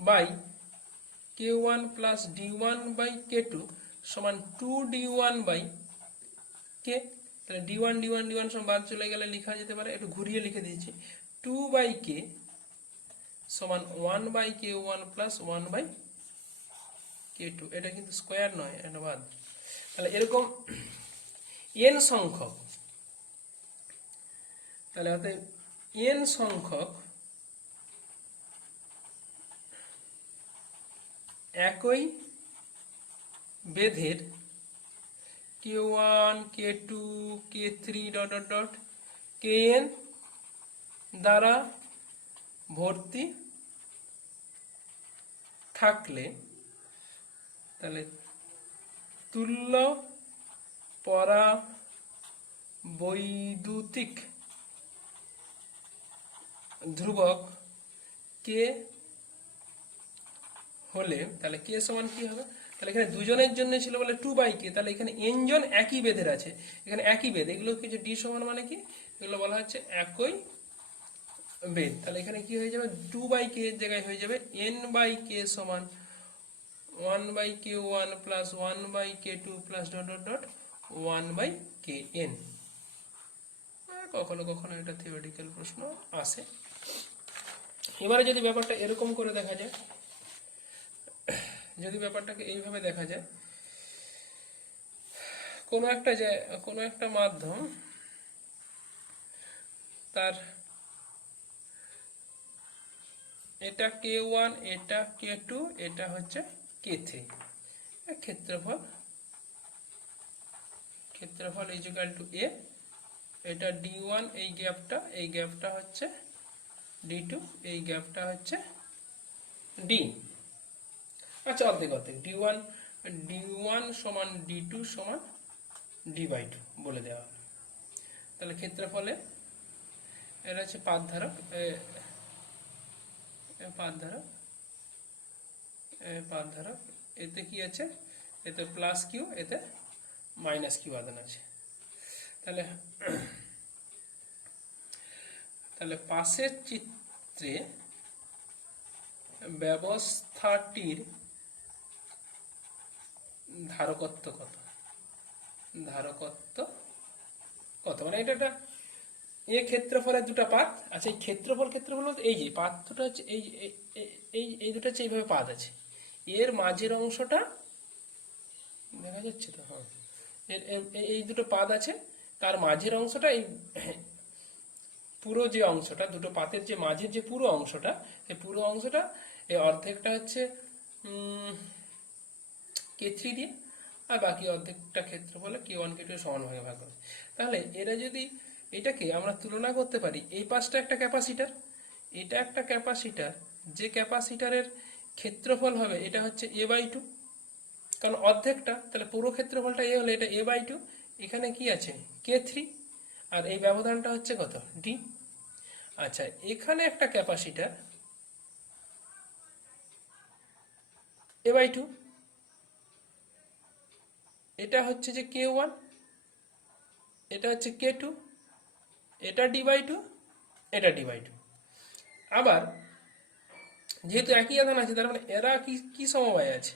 by k1 plus d1/k2 সমান 2d1/k। তাহলে d1 সমান বাদ চলে গেলে লেখা যেতে পারে, একটু ঘুরিয়ে লিখে দিয়েছি, 2/k সমান 1/k1 প্লাস 1/k2। এটা কিন্তু স্কোয়ার নয়, এটা বাদ। তাহলে এরকম n সংখ্যক, তাহলে অতএব n সংখ্যক একই বেধের k1 k2 k3 kn দ্বারা ভর্তি থাকলে তাহলে তুল্য পরাবৈদ্যুতিক ধ্রুবক কে হলে, তাহলে কে সমান কি হবে, তাহলে এখানে দুজনের জন্য ছিল বলে 2/k, তাহলে এখানে n জন একই বেধের আছে, এখানে একই বেধ, এগুলো কিছু d সমান মানে কি, এগুলো বলা হচ্ছে একই বেধ। তাহলে এখানে কি হয়ে যাবে, 2/k এর জায়গায় হয়ে যাবে n/k সমান 1/k1 plus 1/k2 plus 1/kn। কখনো কখনো এটা থিওরিটিক্যাল প্রশ্ন আসে। এবারে যদি ব্যাপারটা এরকম করে দেখা যায়, যদি ব্যাপারটাকে এইভাবে দেখা যায়, কোনো একটা মাধ্যম তার এটা k1, এটা k2, এটা হচ্ছে k3, ক্ষেত্রফল ইকুয়াল টু a, এটা d1, এই গ্যাপটা হচ্ছে d2, এই গ্যাপটা হচ্ছে d। আচ্ছা অর্ধেক d1 সমান d2 সমান d/2 বলে দেওয়া হবে। তাহলে ক্ষেত্রফলে এটা হচ্ছে পাতধারক, এতে কি আছে, এতে প্লাস কিউ, এতে মাইনাস কিউ আধান আছে। তাহলে তাহলে পাশের চিত্রে ব্যবস্থাটির ধারকত্ব কত? ধারকত্ব কত মানে এটা একটা ক্ষেত্রফলের দুটো পাত আচ্ছা। এই ক্ষেত্রফল বলতে এই যে পাত দুটো হচ্ছে এই দুটো হচ্ছে এইভাবে পাত আছে, এর মাঝের অংশটা দেখা যাচ্ছে তো, হ্যাঁ এই দুটো পাত আছে, তার মাঝের অংশটা এই পুরো যে অংশটা, দুটো পাতের যে মাঝের যে পুরো অংশটা, এই পুরো অংশটা এই অর্ধেকটা হচ্ছে K3 দিয়ে, আর বাকি অর্ধেকটা ক্ষেত্রফলে K1 K2 সমান ভাগে ভাগ করে। তাহলে এরা যদি এটাকে আমরা তুলনা করতে পারি, এই পাশটা একটা ক্যাপাসিটার, এটা একটা ক্যাপাসিটার, যে ক্যাপাসিটারের ক্ষেত্রফল হবে এটা হচ্ছে A/2, কারণ অর্ধেকটা, তাহলে পুরো ক্ষেত্রফলটা এ হলে এটা A/2, এখানে কি আছে K3, আর এই ব্যবধানটা হচ্ছে কত D। আচ্ছা, এখানে একটা ক্যাপাসিটার A/2, এটা হচ্ছে যে K1, এটা হচ্ছে K2, এটা D/2, এটা D/2। আবার যেহেতু একই আধান আছে, তার মানে এরা কি সমবায় আছে?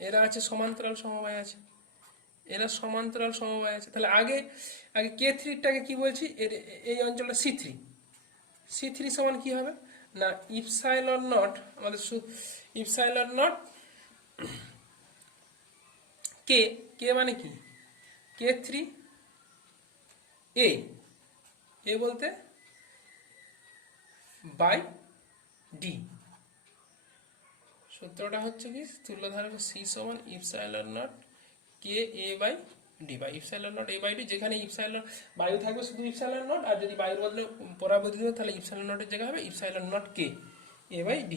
এরা আছে সমান্তরাল সমবায় আছে, এরা সমান্তরাল সমবায় আছে। তাহলে আগে K3টাকে কি বলছি, এই অঞ্চলটা C3 সমান কি হবে না ইপসাইলন নট, আমাদের ইপসাইলন নট কে মানে কি K3 এ বলতে বাই ডি। সূত্রটা হচ্ছে কি তুল্যধারক C সমান ইপসাইলন নট K/A/D বা ইপসাইলন নট A/D, যেখানে ইপসাইলন বায়ু থাকবে শুধু ইপসাইলন নট, আর যদি বায়ুর বদলে পরাবৈদ্যুতিক হয় তাহলে ইপসাইলন নটের জায়গা হবে ইপসাইলন নট K/A/D।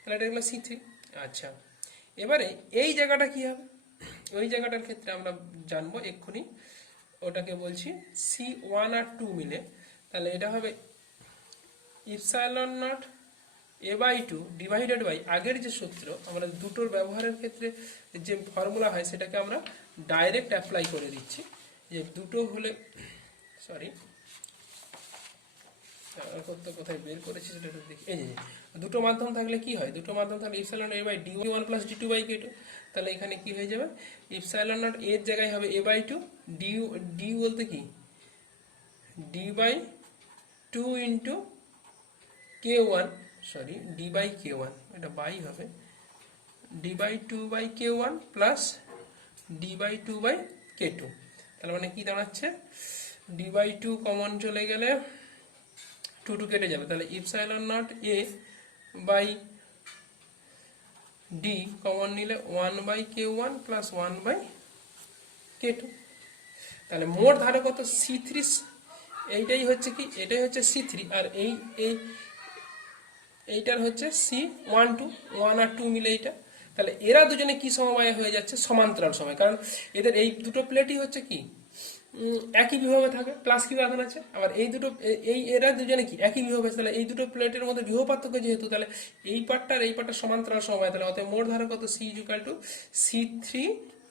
তাহলে এটা হলো C3। আচ্ছা, এবারে এই জায়গাটা কি হবে, ওই জায়গাটার ক্ষেত্রে আমরা জানবো এক্ষুনি, ওটাকে বলছি C1 আর 2 মিলে। তাহলে এটা হবে epsilon not A/2 divided by আগের যে সূত্র, আমরা দুটোর ব্যবহারের ক্ষেত্রে যে ফর্মুলা হয় সেটাকে আমরা ডাইরেক্ট অ্যাপ্লাই করে দিচ্ছি। যে দুটো হলে সরি কোথায় বের করেছি সেটা দেখি, এই যে দুটো মাধ্যম থাকলে কি হয়, দুটো মাধ্যম থাকলে ইপসাইলন A/D1 প্লাস D2/K2। তাহলে এখানে কি হয়ে যাবে, ইপসাইলন নট এর জায়গায় হবে A/2, ডি বলতে কি D/2 into K1, sorry D/K1, এটা বাই হবে D/2/K1 প্লাস D/2/K2। তার মানে কি দাঁড়াচ্ছে, D/2 কমন চলে গেলে 2 কেটে যাবে, তাহলে ইপসাইলন নট A/D কমন নিলে 1/K1 প্লাস 1/K2। তাহলে মোট ধারকত্ব C3, এইটাই হচ্ছে কি, এটাই হচ্ছে C3, আর এইটার হচ্ছে C1 আর 2 মিলে এইটা। তাহলে এরা দুজনে কি সমবায় হয়ে যাচ্ছে, সমান্তরাল সময়, কারণ এদের এই দুটো প্লেটই হচ্ছে কি একই বিভবে থাকে, প্লাস কিউ আধান আছে। আবার এই দুটো এরা দুজনে কি একই বিভবে আছে, তাহলে এই দুটো প্লেটের মধ্যে বিভব পার্থক্য যেহেতু, তাহলে এই পার্টটা সমান্তরাল সমবায়, তাহলে অতএব মোট ধারকত্ব C=C3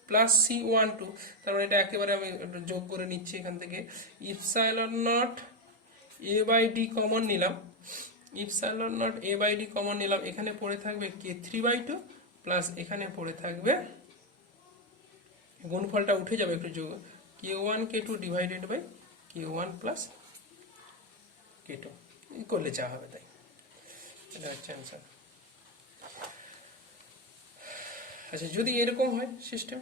প্লাস C1 2। তার মানে এটা একেবারে আমি যোগ করে নিচ্ছি এখান থেকে, ইপসাইলন নট A/D কমন নিলাম, ইপসাইলন নট A/D কমন নিলাম, এখানে পড়ে থাকবে K3/2 প্লাস এখানে পড়ে থাকবে, গুণফলটা উঠে যাবে একটু যোগ, K1 K2 divided by K1 plus K2 করলে যা হবে তাই। এটা হচ্ছে অ্যান্সার। আচ্ছা, যদি এরকম হয় সিস্টেম,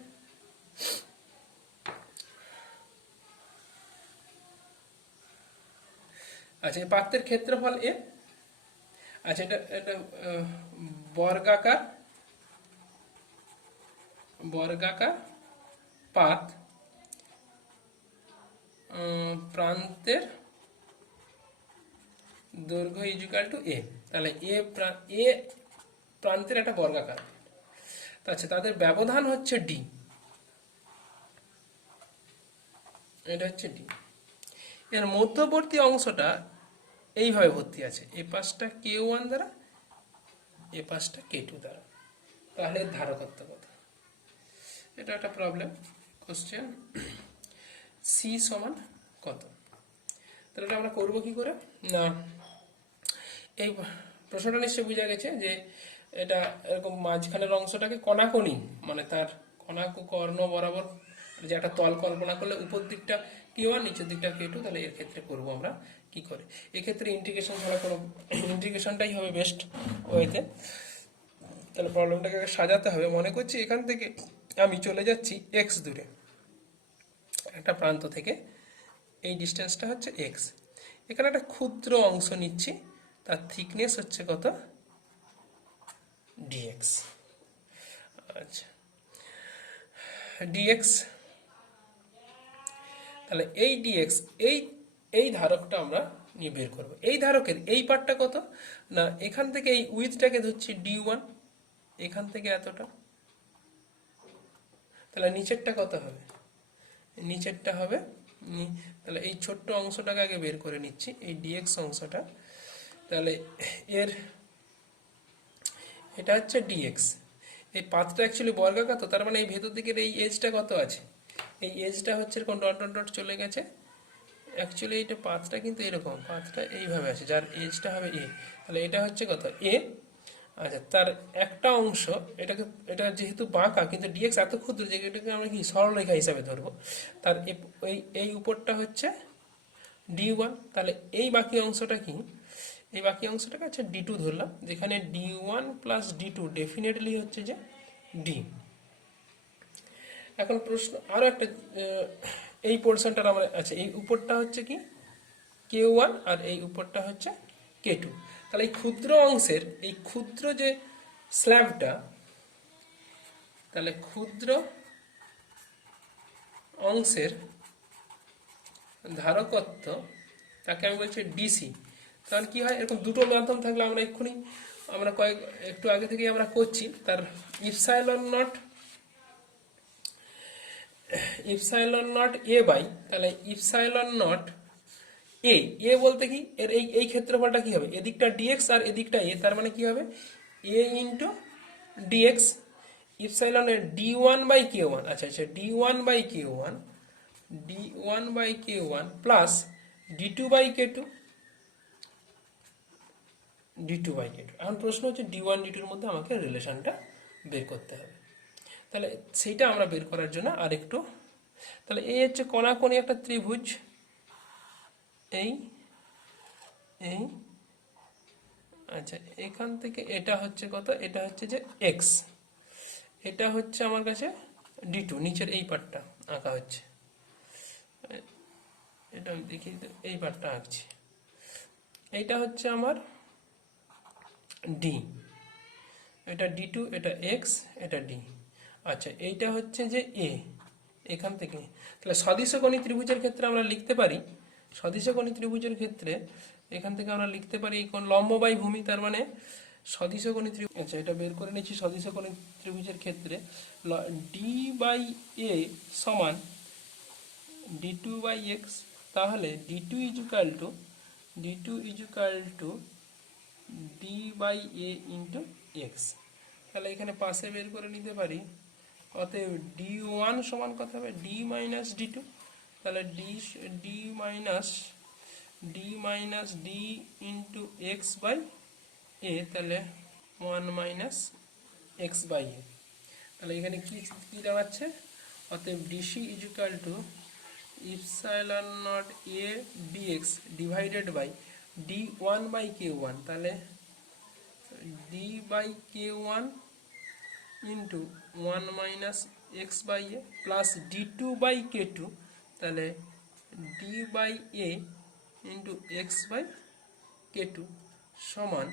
আচ্ছা এই পাত্রের ক্ষেত্রফল A, আচ্ছা এটা বর্গাকার পাত, প্রান্তের দৈর্ঘ্য ইকুয়াল টু A। তাহলে এ প্রান্তের একটা বর্গাকার, আচ্ছা তাদের ব্যবধান হচ্ছে D, এটা হচ্ছে D। এর মধ্যবর্তী অংশটা এইভাবে ভর্তি আছে, এ পাশটা K1 দ্বারা, এ পাশটা K2 দ্বারা। তাহলে এর ধারকত্ব কত? এটা একটা প্রবলেম কোশ্চেন। সি সমান কত? তাহলে এটা আমরা করবো কি করে না, এই প্রশ্নটা নিশ্চয়ই বোঝা গেছে যে এটা এরকম মাঝখানের অংশটাকে কণাকণি, মানে তার কর্ণ বরাবর যে একটা তল কল্পনা করলে উপর দিকটা Q1 নিচের দিকটা Q2, তাহলে এর ক্ষেত্রে করব আমরা কি করে। এক্ষেত্রে ইন্টিগ্রেশন ছাড়া কোনো, ইন্টিগ্রেশনটাই হবে বেস্ট ওয়েতে। তাহলে প্রবলেমটাকে সাজাতে হবে। মনে করছি এখান থেকে আমি চলে যাচ্ছি এক্স দূরে, একটা প্রান্ত থেকে এই ডিস্টেন্সটা হচ্ছে এক্স। এখানে একটা ক্ষুদ্র অংশ নিচ্ছি, তার থিকনেস হচ্ছে কত, ডিএক্স। আচ্ছা, ডিএক্স, তাহলে এই ডিএক্স, এই ধারকটা আমরা নিয়ে বের করবো। এই ধারকের এই পার্টটা কত না, এখান থেকে এই উইথটাকে ধরছি D1, এখান থেকে এতটা, তাহলে নিচেরটা কত হবে, নিচেরটা হবে তাহলে এই ছোট্ট অংশটাকে আগে বের করে নিচ্ছি, এই ডিএক্স অংশটা। তাহলে এর এটা হচ্ছে ডিএক্স। এই পাথটা অ্যাকচুয়ালি বর্গাকার, তো তার মানে এই ভেতর দিকের এই এজটা কত আছে, এই এজটা হচ্ছে এরকম ডট ডট ডট চলে গেছে। অ্যাকচুয়ালি এইটা পাথটা কিন্তু এরকম, পাথটা এইভাবে আছে, যার এজটা হবে এ। তাহলে এটা হচ্ছে কত, এ। আচ্ছা, তার একটা অংশ, এটাকে, এটা যেহেতু বাঁকা কিন্তু ডিএক্স এত ক্ষুদ্র যে এটাকে আমরা কি সরলরেখা হিসাবে ধরবো। তার এই উপরটা হচ্ছে D1, তাহলে এই বাকি অংশটা কি, এই বাকি অংশটাকে আচ্ছা D2 ধরলাম, যেখানে D1 প্লাস D2 ডেফিনেটলি হচ্ছে যে D। এখন প্রশ্ন আরো একটা, এই পোর্শনটার আমরা, আচ্ছা এই উপরটা হচ্ছে কি K1 আর এই উপরটা হচ্ছে K2। তাহলে এই ক্ষুদ্র অংশের, এই ক্ষুদ্র যে স্ল্যাবটা, তাহলে ক্ষুদ্র অংশের ধারকত্ব, তাকে আমি বলছি ডিসি। তাহলে কি হয়, এরকম দুটো মাধ্যম থাকলে আমরা এক্ষুনি, আমরা একটু আগে থেকেই আমরা করছি, তার ইপসাইলন নট এ বাই, তাহলে ইপসাইলন নট এ, এ বলতে কি এর এই ক্ষেত্রফলটা কি হবে, এদিকটা ডিএক্স আর এদিকটা এ, তার মানে কি হবে এ ইন্টু ডিএক্স ইপসাইলন এর D1/K1। আচ্ছা আচ্ছা, D1/K1 প্লাস D2/K2, এখন প্রশ্ন হচ্ছে D1 D2 এর মধ্যে আমাকে রিলেশনটা বের করতে হবে। তাহলে সেইটা আমরা বের করার জন্য আরেকটু, তাহলে এই হচ্ছে কোণাকোণি একটা ত্রিভুজ, এই এই আচ্ছা এখান থেকে এটা হচ্ছে কত, এটা হচ্ছে যে এক্স, এটা হচ্ছে আমার কাছে D2, নিচের এই পার্টটা আঁকা হচ্ছে, এটা আমি দেখি এই পার্টটা আঁকছি, এইটা হচ্ছে আমার ডি, এটা D2, এটা এক্স, এটা ডি। আচ্ছা এইটা হচ্ছে যে এ, এখান থেকে, তাহলে সদিশকোণী ত্রিভুজের ক্ষেত্রে আমরা লিখতে পারি, সদিশকোণী ত্রিভুজের ক্ষেত্রে এখান থেকে আমরা লিখতে পারি এই কোণ লম্ব বাই ভূমি, তার মানে সদিশকোণী ত্রিভুজ, আচ্ছা এটা বের করে নিচ্ছি। সদিশকোণী ত্রিভুজের ক্ষেত্রে D/A সমান D2/x, তাহলে D2 D/A ইন্টু এক্স। তাহলে এখানে পাশে বের করে নিতে পারি, অতএব D1 সমান কত হবে, D-D2, তাহলে D ইন্টু এক্স বাই এ, তাহলে 1 মাইনাস এক্স বাই এ। তাহলে এখানে কি কি দাঁড়াচ্ছে, অতএব DC equal to epsilon not A DX divided by D1/K1, তাহলে D/K1 into 1 minus X by A plus D2/K2, তাহলে D/A into x by K2 সমান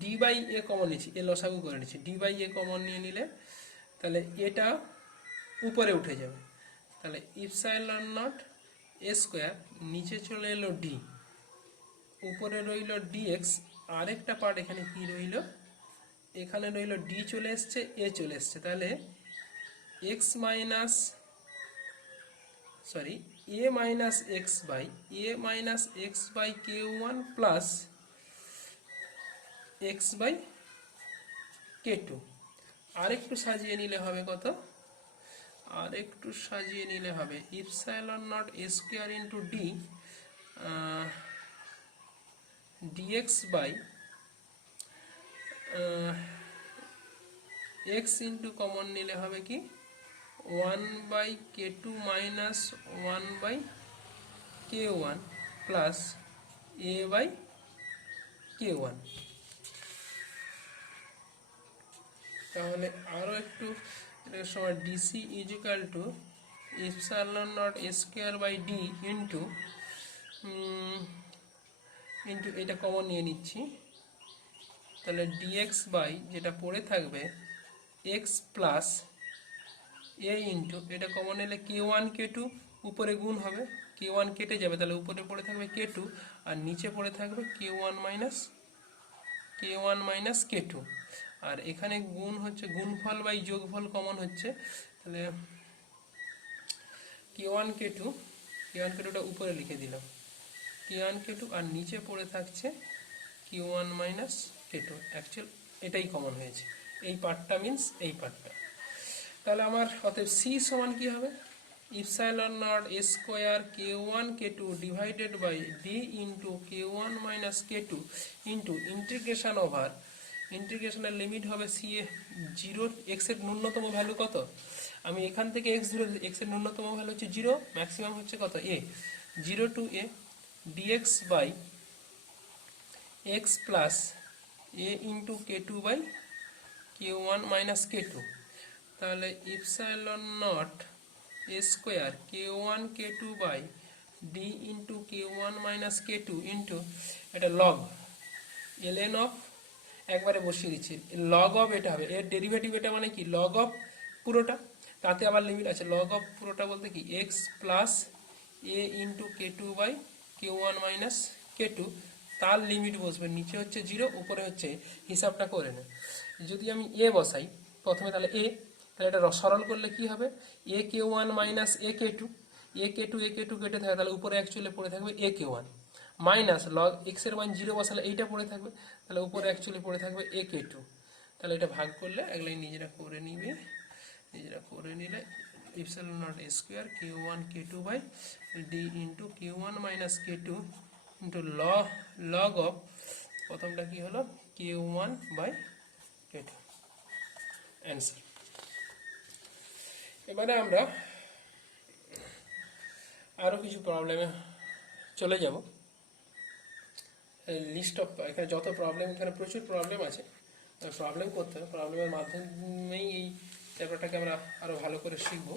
D/A কমন নিচ্ছি, এ লসাগু করে নিচ্ছি, D/A কমন নিয়ে নিলে তাহলে এটা উপরে উঠে যাবে, তাহলে ইপসাইলন নট এ স্কোয়ার, নিচে চলে এলো ডি, উপরে রইল ডিএক্স, আরেকটা পার্ট এখানে কি রইল, এখানে রইল ডি চলে এসছে, এ চলে এসছে, তাহলে X minus sorry A minus X by K1 plus X by K2, আরেকটু সাজিয়ে নিলে হবে কত, আর একটু সাজিয়ে নিলে হবে epsilon not A square into D DX by X into common নিলে হবে কি 1/k2 minus 1/k1 plus a/k1। তাহলে আরও একটু এটার সময় DC equal to epsilon naught square by D into এটা কমন নিয়ে নিচ্ছি, তাহলে ডিএক্স বাই যেটা পড়ে থাকবে এক্স প্লাস এ ইন্টু এটা কমন এলে k1 k2 উপরে গুণ হবে, k1 কেটে যাবে, তাহলে উপরে পড়ে থাকবে k2 আর নিচে পড়ে থাকবে k1 মাইনাস k2, আর এখানে গুণ হচ্ছে গুণফল বাই যোগফল কমন হচ্ছে, তাহলে k1 k2টা উপরে লিখে দিলাম k1 k2 আর নিচে পড়ে থাকছে k1 মাইনাস k2। অ্যাকচুয়াল এটাই কমন হয়েছে, এই পার্টটা মিন্স এই পার্টটা। তাহলে আমার অতএব সি সমান কি হবে epsilon naught square k1 k2 divided by D into k1 minus k2 into integration over, ইন্টিগ্রেশনের লিমিট হবে সি এ 0, এক্স এর ন্যূনতম ভ্যালু কত, আমি এখান থেকে এক্স ধরে, এক্স এর ন্যূনতম ভ্যালু হচ্ছে 0, ম্যাক্সিমাম হচ্ছে কত A, 0 to A DX by X plus A into k2 by k1 minus k2। তাহলে epsilon naught square k1 k2 by D into k1 minus k2 into এটা লগ ln অফ, একবারে বসিয়ে দিচ্ছি লগ অফ, এটা হবে এর ডেরিভেটিভ, এটা মানে কি লগ অফ পুরোটা, তাতে আবার লিমিট আছে, লগ অফ পুরোটা বলতে কি X plus A into k2 by k1 minus k2, তার লিমিট বসবে, নিচে হচ্ছে 0 উপরে হচ্ছে, হিসাবটা করে না, যদি আমি এ বসাই প্রথমে, তাহলে এ, তাহলে এটা সরল করলে কি হবে ak1 মাইনাস ak2, ak2 কেটে থাকে, তাহলে উপরে অ্যাকচুয়ালি পড়ে থাকবে ak1 মাইনাস লগ এক্স এর মান 0 বসালে এইটা পড়ে থাকবে, তাহলে উপরে অ্যাকচুয়ালি পড়ে থাকবে ak2। তাহলে এটা ভাগ করলে এগুলাই নিজেরা করে নিবে, নিজেরা করে নিলে epsilon naught square k1 k2 by D into k1 minus k2 into log of প্রথমটা কি হলো k1 বাই k2 অ্যান্সার। এবারে আমরা আরও কিছু প্রবলেমে চলে যাব, লিস্ট অফ, এখানে যত প্রবলেম, এখানে প্রচুর প্রবলেম আছে, প্রবলেম করতে হবে, প্রবলেমের মাধ্যমেই এই চ্যাপ্টারটাকে আমরা আরও ভালো করে শিখব।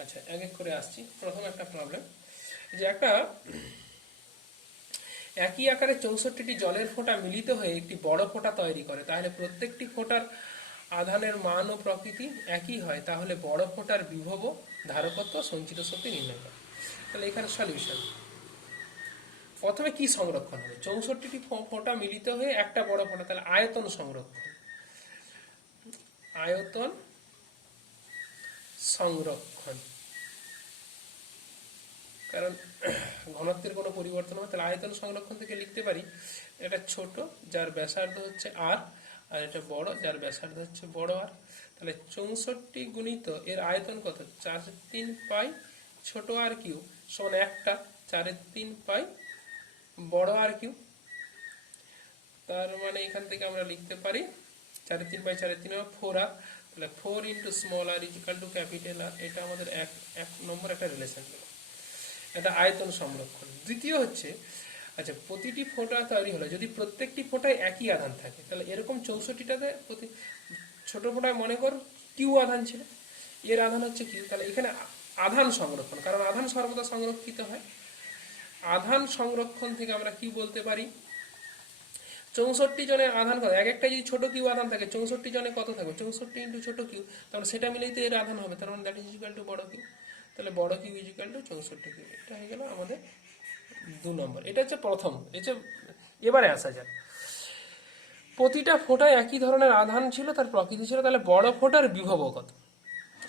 আচ্ছা, এক এক করে আসছি। প্রথম একটা প্রবলেম, যে একটা একই আকারে 64টি জলের ফোঁটা মিলিত হয়ে একটি বড় ফোঁটা তৈরি করে, তাহলে প্রত্যেকটি ফোঁটার আধানের মান ও প্রকৃতি একই হয়, তাহলে বড় ফোঁটার বিভব, ধারকত্ব, সঞ্চিত শক্তি নির্ণয় করে। তাহলে এখানে সলিউশন, প্রথমে কি সংরক্ষণ হবে, 64টি ফোঁটা মিলিত হয়ে একটা বড় ফোঁটা, তাহলে আয়তন সংরক্ষণ, আয়তন সংরক্ষণ, কারণ ঘনত্বের কোনো পরিবর্তন হবে, তাহলে আয়তন সংরক্ষণ থেকে লিখতে পারি এটা ছোট যার ব্যাসার্ধ হচ্ছে আর, আর এটা বড় যার ব্যাসার্ধ হচ্ছে বড় আর। তাহলে 64 গুণিত এর আয়তন কত, 4/3 পাই ছোট আর কিউ সমান একটা 4/3 পাই বড় আর কিউ, তার মানে এখান থেকে আমরা লিখতে পারি 4/3 পাই 4/3 4 আর, তাহলে 4 ইন্টু স্মল আর ইজিক্যাল টু ক্যাপিটাল আর, এটা আমাদের এক নম্বর একটা রিলেশন, এটা আয়তন সংরক্ষণ। দ্বিতীয় হচ্ছে, আচ্ছা প্রতিটি ফোঁটা তৈরি হলো যদি প্রত্যেকটি ফোঁটায় একই আধান থাকে, তাহলে এরকম 64টাতে প্রতি ছোট ফোঁটায় মনে কর কিউ আধান ছিল, এর আধান হচ্ছে কিউ, তাহলে এখানে আধান সংরক্ষণ, কারণ আধান সর্বদা সংরক্ষিত হয়, আধান সংরক্ষণ থেকে আমরা কি বলতে পারি 64 জনের আধান কত, এক একটা যদি ছোট কিউ আধান থাকে 64 জনে কত থাকবে 64 ইন্টু ছোট কিউ, তাহলে সেটা মিলেই তো এর আধান হবে, তার মানে দ্যাট ইজ ইকুয়াল টু বড় কিউ, তাহলে বড় Q is equal to 64 Q. এটা হয়ে গেল আমাদের 2 নম্বর। এটা হচ্ছে প্রথম। এবারে আসা যাক, প্রতিটা ফোঁটায় একই ধরনের আধান ছিল, তার প্রকৃতি ছিল, তাহলে বড় ফোঁটার বিভব কত।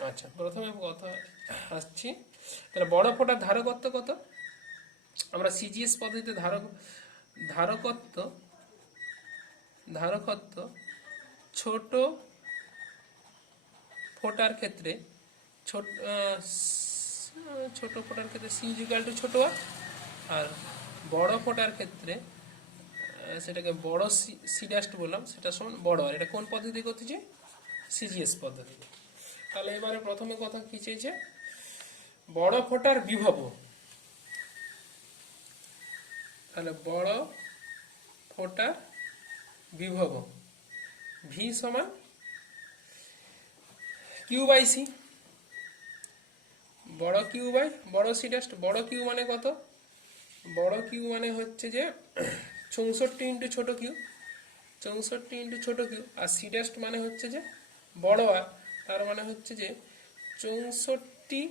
আচ্ছা প্রথমে কথা আসছি, তাহলে বড় ফোঁটার ধারকত্ব কত, আমরা সিজিএস পদ্ধতিতে ধারকত্ব ছোট ফোটার ক্ষেত্রে ছোট ছোট ফোটার ক্ষেত্রে সি ইকুয়াল টু ছোট আর, আর বড় ফোটার ক্ষেত্রে সেটাকে বড় সি ড্যাশ বললাম, সেটা সমান বড় আর। এটা কোন পদ্ধতি করতেছি? সিজিএস পদ্ধতি। তাহলে এবারে প্রথমে কথা কি চেয়েছে? বড় ফোটার বিভব। তাহলে বড় ফোটার বিভব ভি সমান কিউ বাই সি। বড় কিউ বাই বড় সি ড্যাশ। বড় কিউ মানে কত? বড় কিউ মানে হচ্ছে যে 64 ইন্টু ছোট কিউ, 64 ইন্টু ছোট কিউ। আর সি ড্যাশ মানে হচ্ছে যে বড় আর, তার মানে হচ্ছে যে 64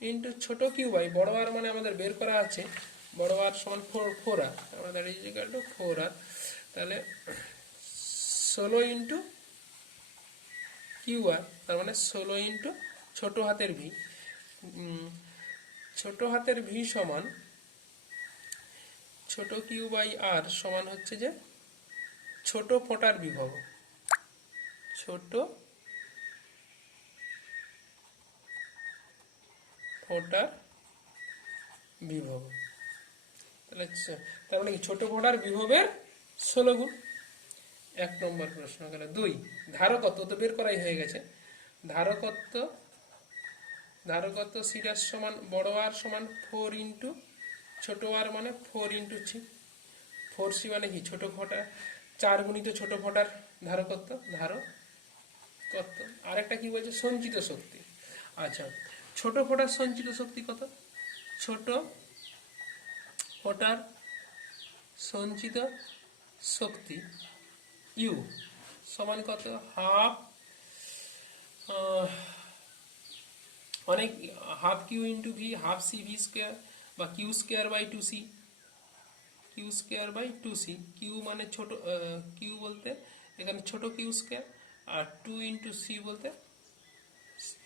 ইন্টু ছোট কিউ বাই বড় আর, মানে আমাদের বের করা আছে বড় আর সমান 4 আর, আমাদের ইজ ইকুয়াল টু 4 আর। তাহলে 16 ইন্টু কিউ আর, তার মানে 16 ইন্টু ছোট হাতের ভি। ছোট হাতের ভি সমান ছোট কিউ বাই আর সমান হচ্ছে যে ছোট ফোটার বিভব। ছোট ফোটার বিভব। তাহলে তার মানে কি? ছোট ফোটার বিভবের 16 গুণ। 1 নম্বর প্রশ্ন গেল। 2 ধারকত্ব তো বের করাই হয়ে গেছে। ধারকত্ব সি ড্যাশ সমান বড় আর সমান 4 ইন্টু ছোট আর, মানে 4 ইন্টু সি। 4 সি মানে কি? ছোট ফোটা 4 গুণিত ছোট ফোটার ধারকত্ব। আরেকটা কি বলছে? সঞ্চিত শক্তি। আচ্ছা, ছোট ফোটার সঞ্চিত শক্তি কত? ছোট ফোটার সঞ্চিত শক্তি ইউ সমান কত? হাফ, অনেক, half Q into V, half C V square, বা Q square by 2c। Q square by 2c। Q মানে ছোট, কিউ বলতে এখানে ছোট কিউ স্কোয়ার, আর 2 ইন্টু সি বলতে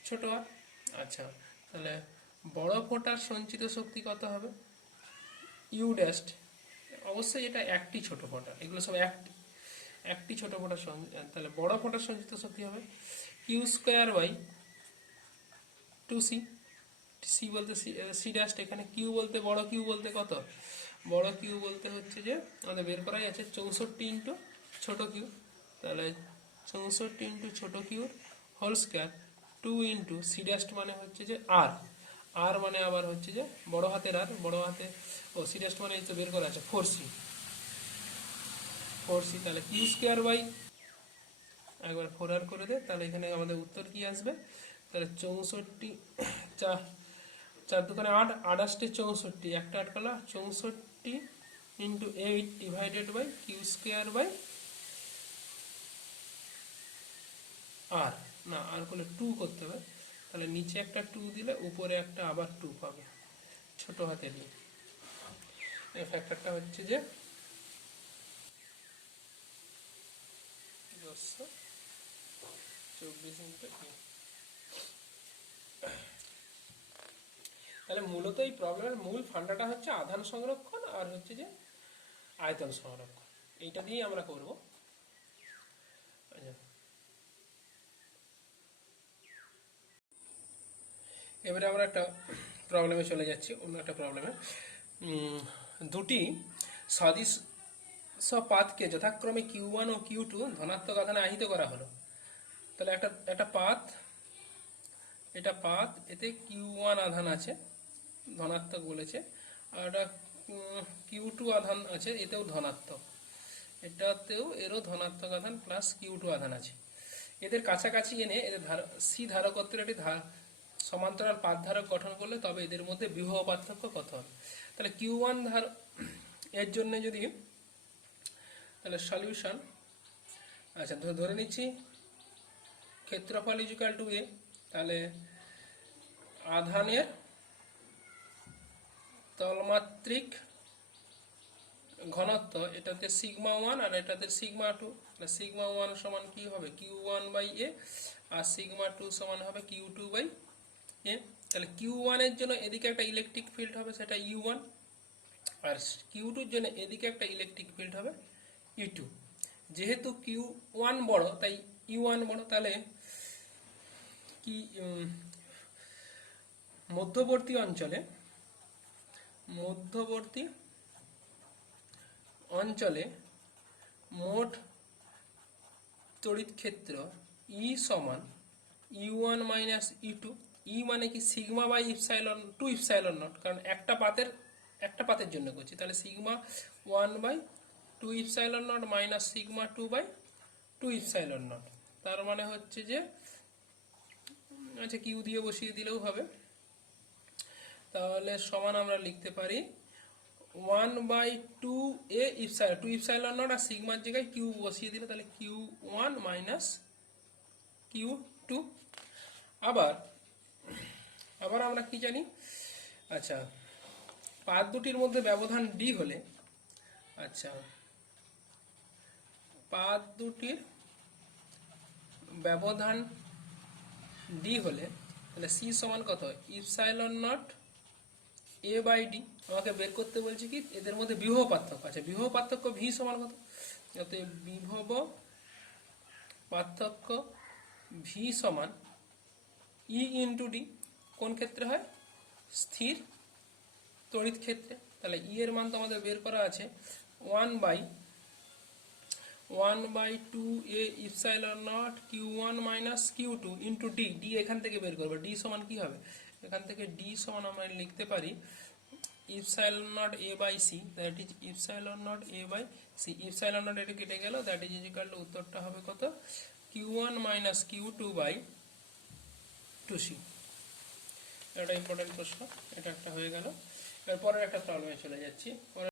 ছোট আর। আচ্ছা, তাহলে বড় ফোটার সঞ্চিত শক্তি কত হবে? ইউ ড্যাশ, অবশ্যই এটা একটি ছোট ফোটা, এগুলো সব একটি ছোট ফোটার। তাহলে বড় ফোটার সঞ্চিত শক্তি হবে Q square by 2c। C বলতে সি ড্যাশ, এখানে কিউ বলতে বড় কিউ বলতে কত? বড় কিউ বলতে হচ্ছে যে আমাদের বের করাই আছে 64 ইন্টু ছোট কিউ। তাহলে 64 ইন্টু ছোট Q whole square 2 into C dash মানে হচ্ছে যে আর। আর মানে আবার হচ্ছে যে বড় হাতের আর, বড় হাতে সি ড্যাশ মানে এই তো বের করা আছে 4c। তাহলে কিউ স্কোয়ার বাই, একবার 4 আর করে দে, তাহলে এখানে আমাদের উত্তর কি আসবে? তাহলে 64, 4 দোকানে 8, 8 64, একটা আটকালা 64 into 8 divided by Q square by R. না, আর করলে 2 করতে হবে, তাহলে নিচে একটা 2 দিলে উপরে একটা আবার 2 পাবে ছোট হাতে দিয়ে। এই ফ্যাক্টরটা হচ্ছে যে 224 ইন্টু। তাহলে মূলত এই প্রবলেমের মূল ফান্ডাটা হচ্ছে আধান সংরক্ষণ আর হচ্ছে যে আয়তন সংরক্ষণ, এইটা দিয়েই আমরা করব। আচ্ছা, এবারে আমরা একটা প্রবলেমে চলে যাচ্ছি, অন্য একটা প্রবলেমে। দুটি সদিশ পাতকে যথাক্রমে Q1 ও Q2 ধনাত্মক আধানে আহিত করা হলো। তাহলে একটা পাত, এটা পাত, এতে Q1 আধান আছে, ধনাত্মক বলেছে, আর একটা Q2 আধান আছে, এতেও ধনাত্মক, এটাতেও এরও ধনাত্মক আধান প্লাস Q2 আধান আছে। এদের কাছাকাছি এনে এদের সি ধারকত্বের একটি সমান্তরাল পাত ধারক গঠন করলে তবে এদের মধ্যে বিভব পার্থক্য কত হবে? তাহলে Q1 এর জন্য যদি, তাহলে সলিউশন, আচ্ছা ধরে নিচ্ছি ক্ষেত্রফল ইকুয়াল টু এ, তাহলে আধানের তলমাত্রিক ঘনত্ব, এটাতে সিগমা 1 আর এটাতে সিগমা 2, সিগমা 1 সমান কি হবে? Q1 by A, R sigma 2 সমান হবে Q2 বাই এ। তাহলে Q1 এর জন্য এদিকে একটা ইলেকট্রিক ফিল্ড হবে, সেটা U1, আর Q2 এর জন্য এদিকে একটা ইলেকট্রিক ফিল্ড হবে E2। যেহেতু Q1 বড় তাই U1 বড়, তাহলে কি মধ্যবর্তী অঞ্চলে মোট তড়িৎ ক্ষেত্র ই সমান U1 মাইনাস U2। ই মানে কি sigma by epsilon 2 epsilon naught, কারণ একটা পাতের জন্য করছি, তাহলে sigma 1 by 2 epsilon naught minus sigma 2 by 2 epsilon naught. তার মানে হচ্ছে যে আচ্ছা কিউ দিয়ে বসিয়ে দিলেও হবে, তাহলে সমান আমরা লিখতে পারি 1 by 2 A epsilon 2 epsilon naught, আর সিগমার জায়গায় কিউ বসিয়ে দিলে তাহলে Q1 মাইনাস Q2। আবার আমরা কি জানি, আচ্ছা পাত দুটির মধ্যে ব্যবধান ডি হলে, আচ্ছা পাত দুটির ব্যবধান ডি হলে তাহলে সি সমান কত, epsilon not A by D. আমাকে বের করতে বলছি কি এদের মধ্যে বিভব পার্থক্য। আচ্ছা বিভব পার্থক্য ভি সমান কত, অতএব বিভব পার্থক্য ভি সমান ই ইন্টু ডি। কোন ক্ষেত্রে হয়, স্থির তড়িৎ ক্ষেত্রে। তাহলে ই এর মান তো আমাদের বের করা আছে 1 by 2 A epsilon naught Q1 minus Q2 into D. D এখান থেকে বের করবো, ডি সমান কি হবে, এখান থেকে ডি সমান আমরা লিখতে পারি epsilon not A by C, that is epsilon not A by C. Epsilon naught এটা কেটে গেল, দ্যাট ইজ ইকুয়াল টু উত্তরটা হবে কত, Q1 minus Q2 by 2C। এটা ইম্পর্টেন্ট প্রশ্ন, এটা একটা হয়ে গেল। এরপরের একটা প্রবলেমে চলে যাচ্ছি।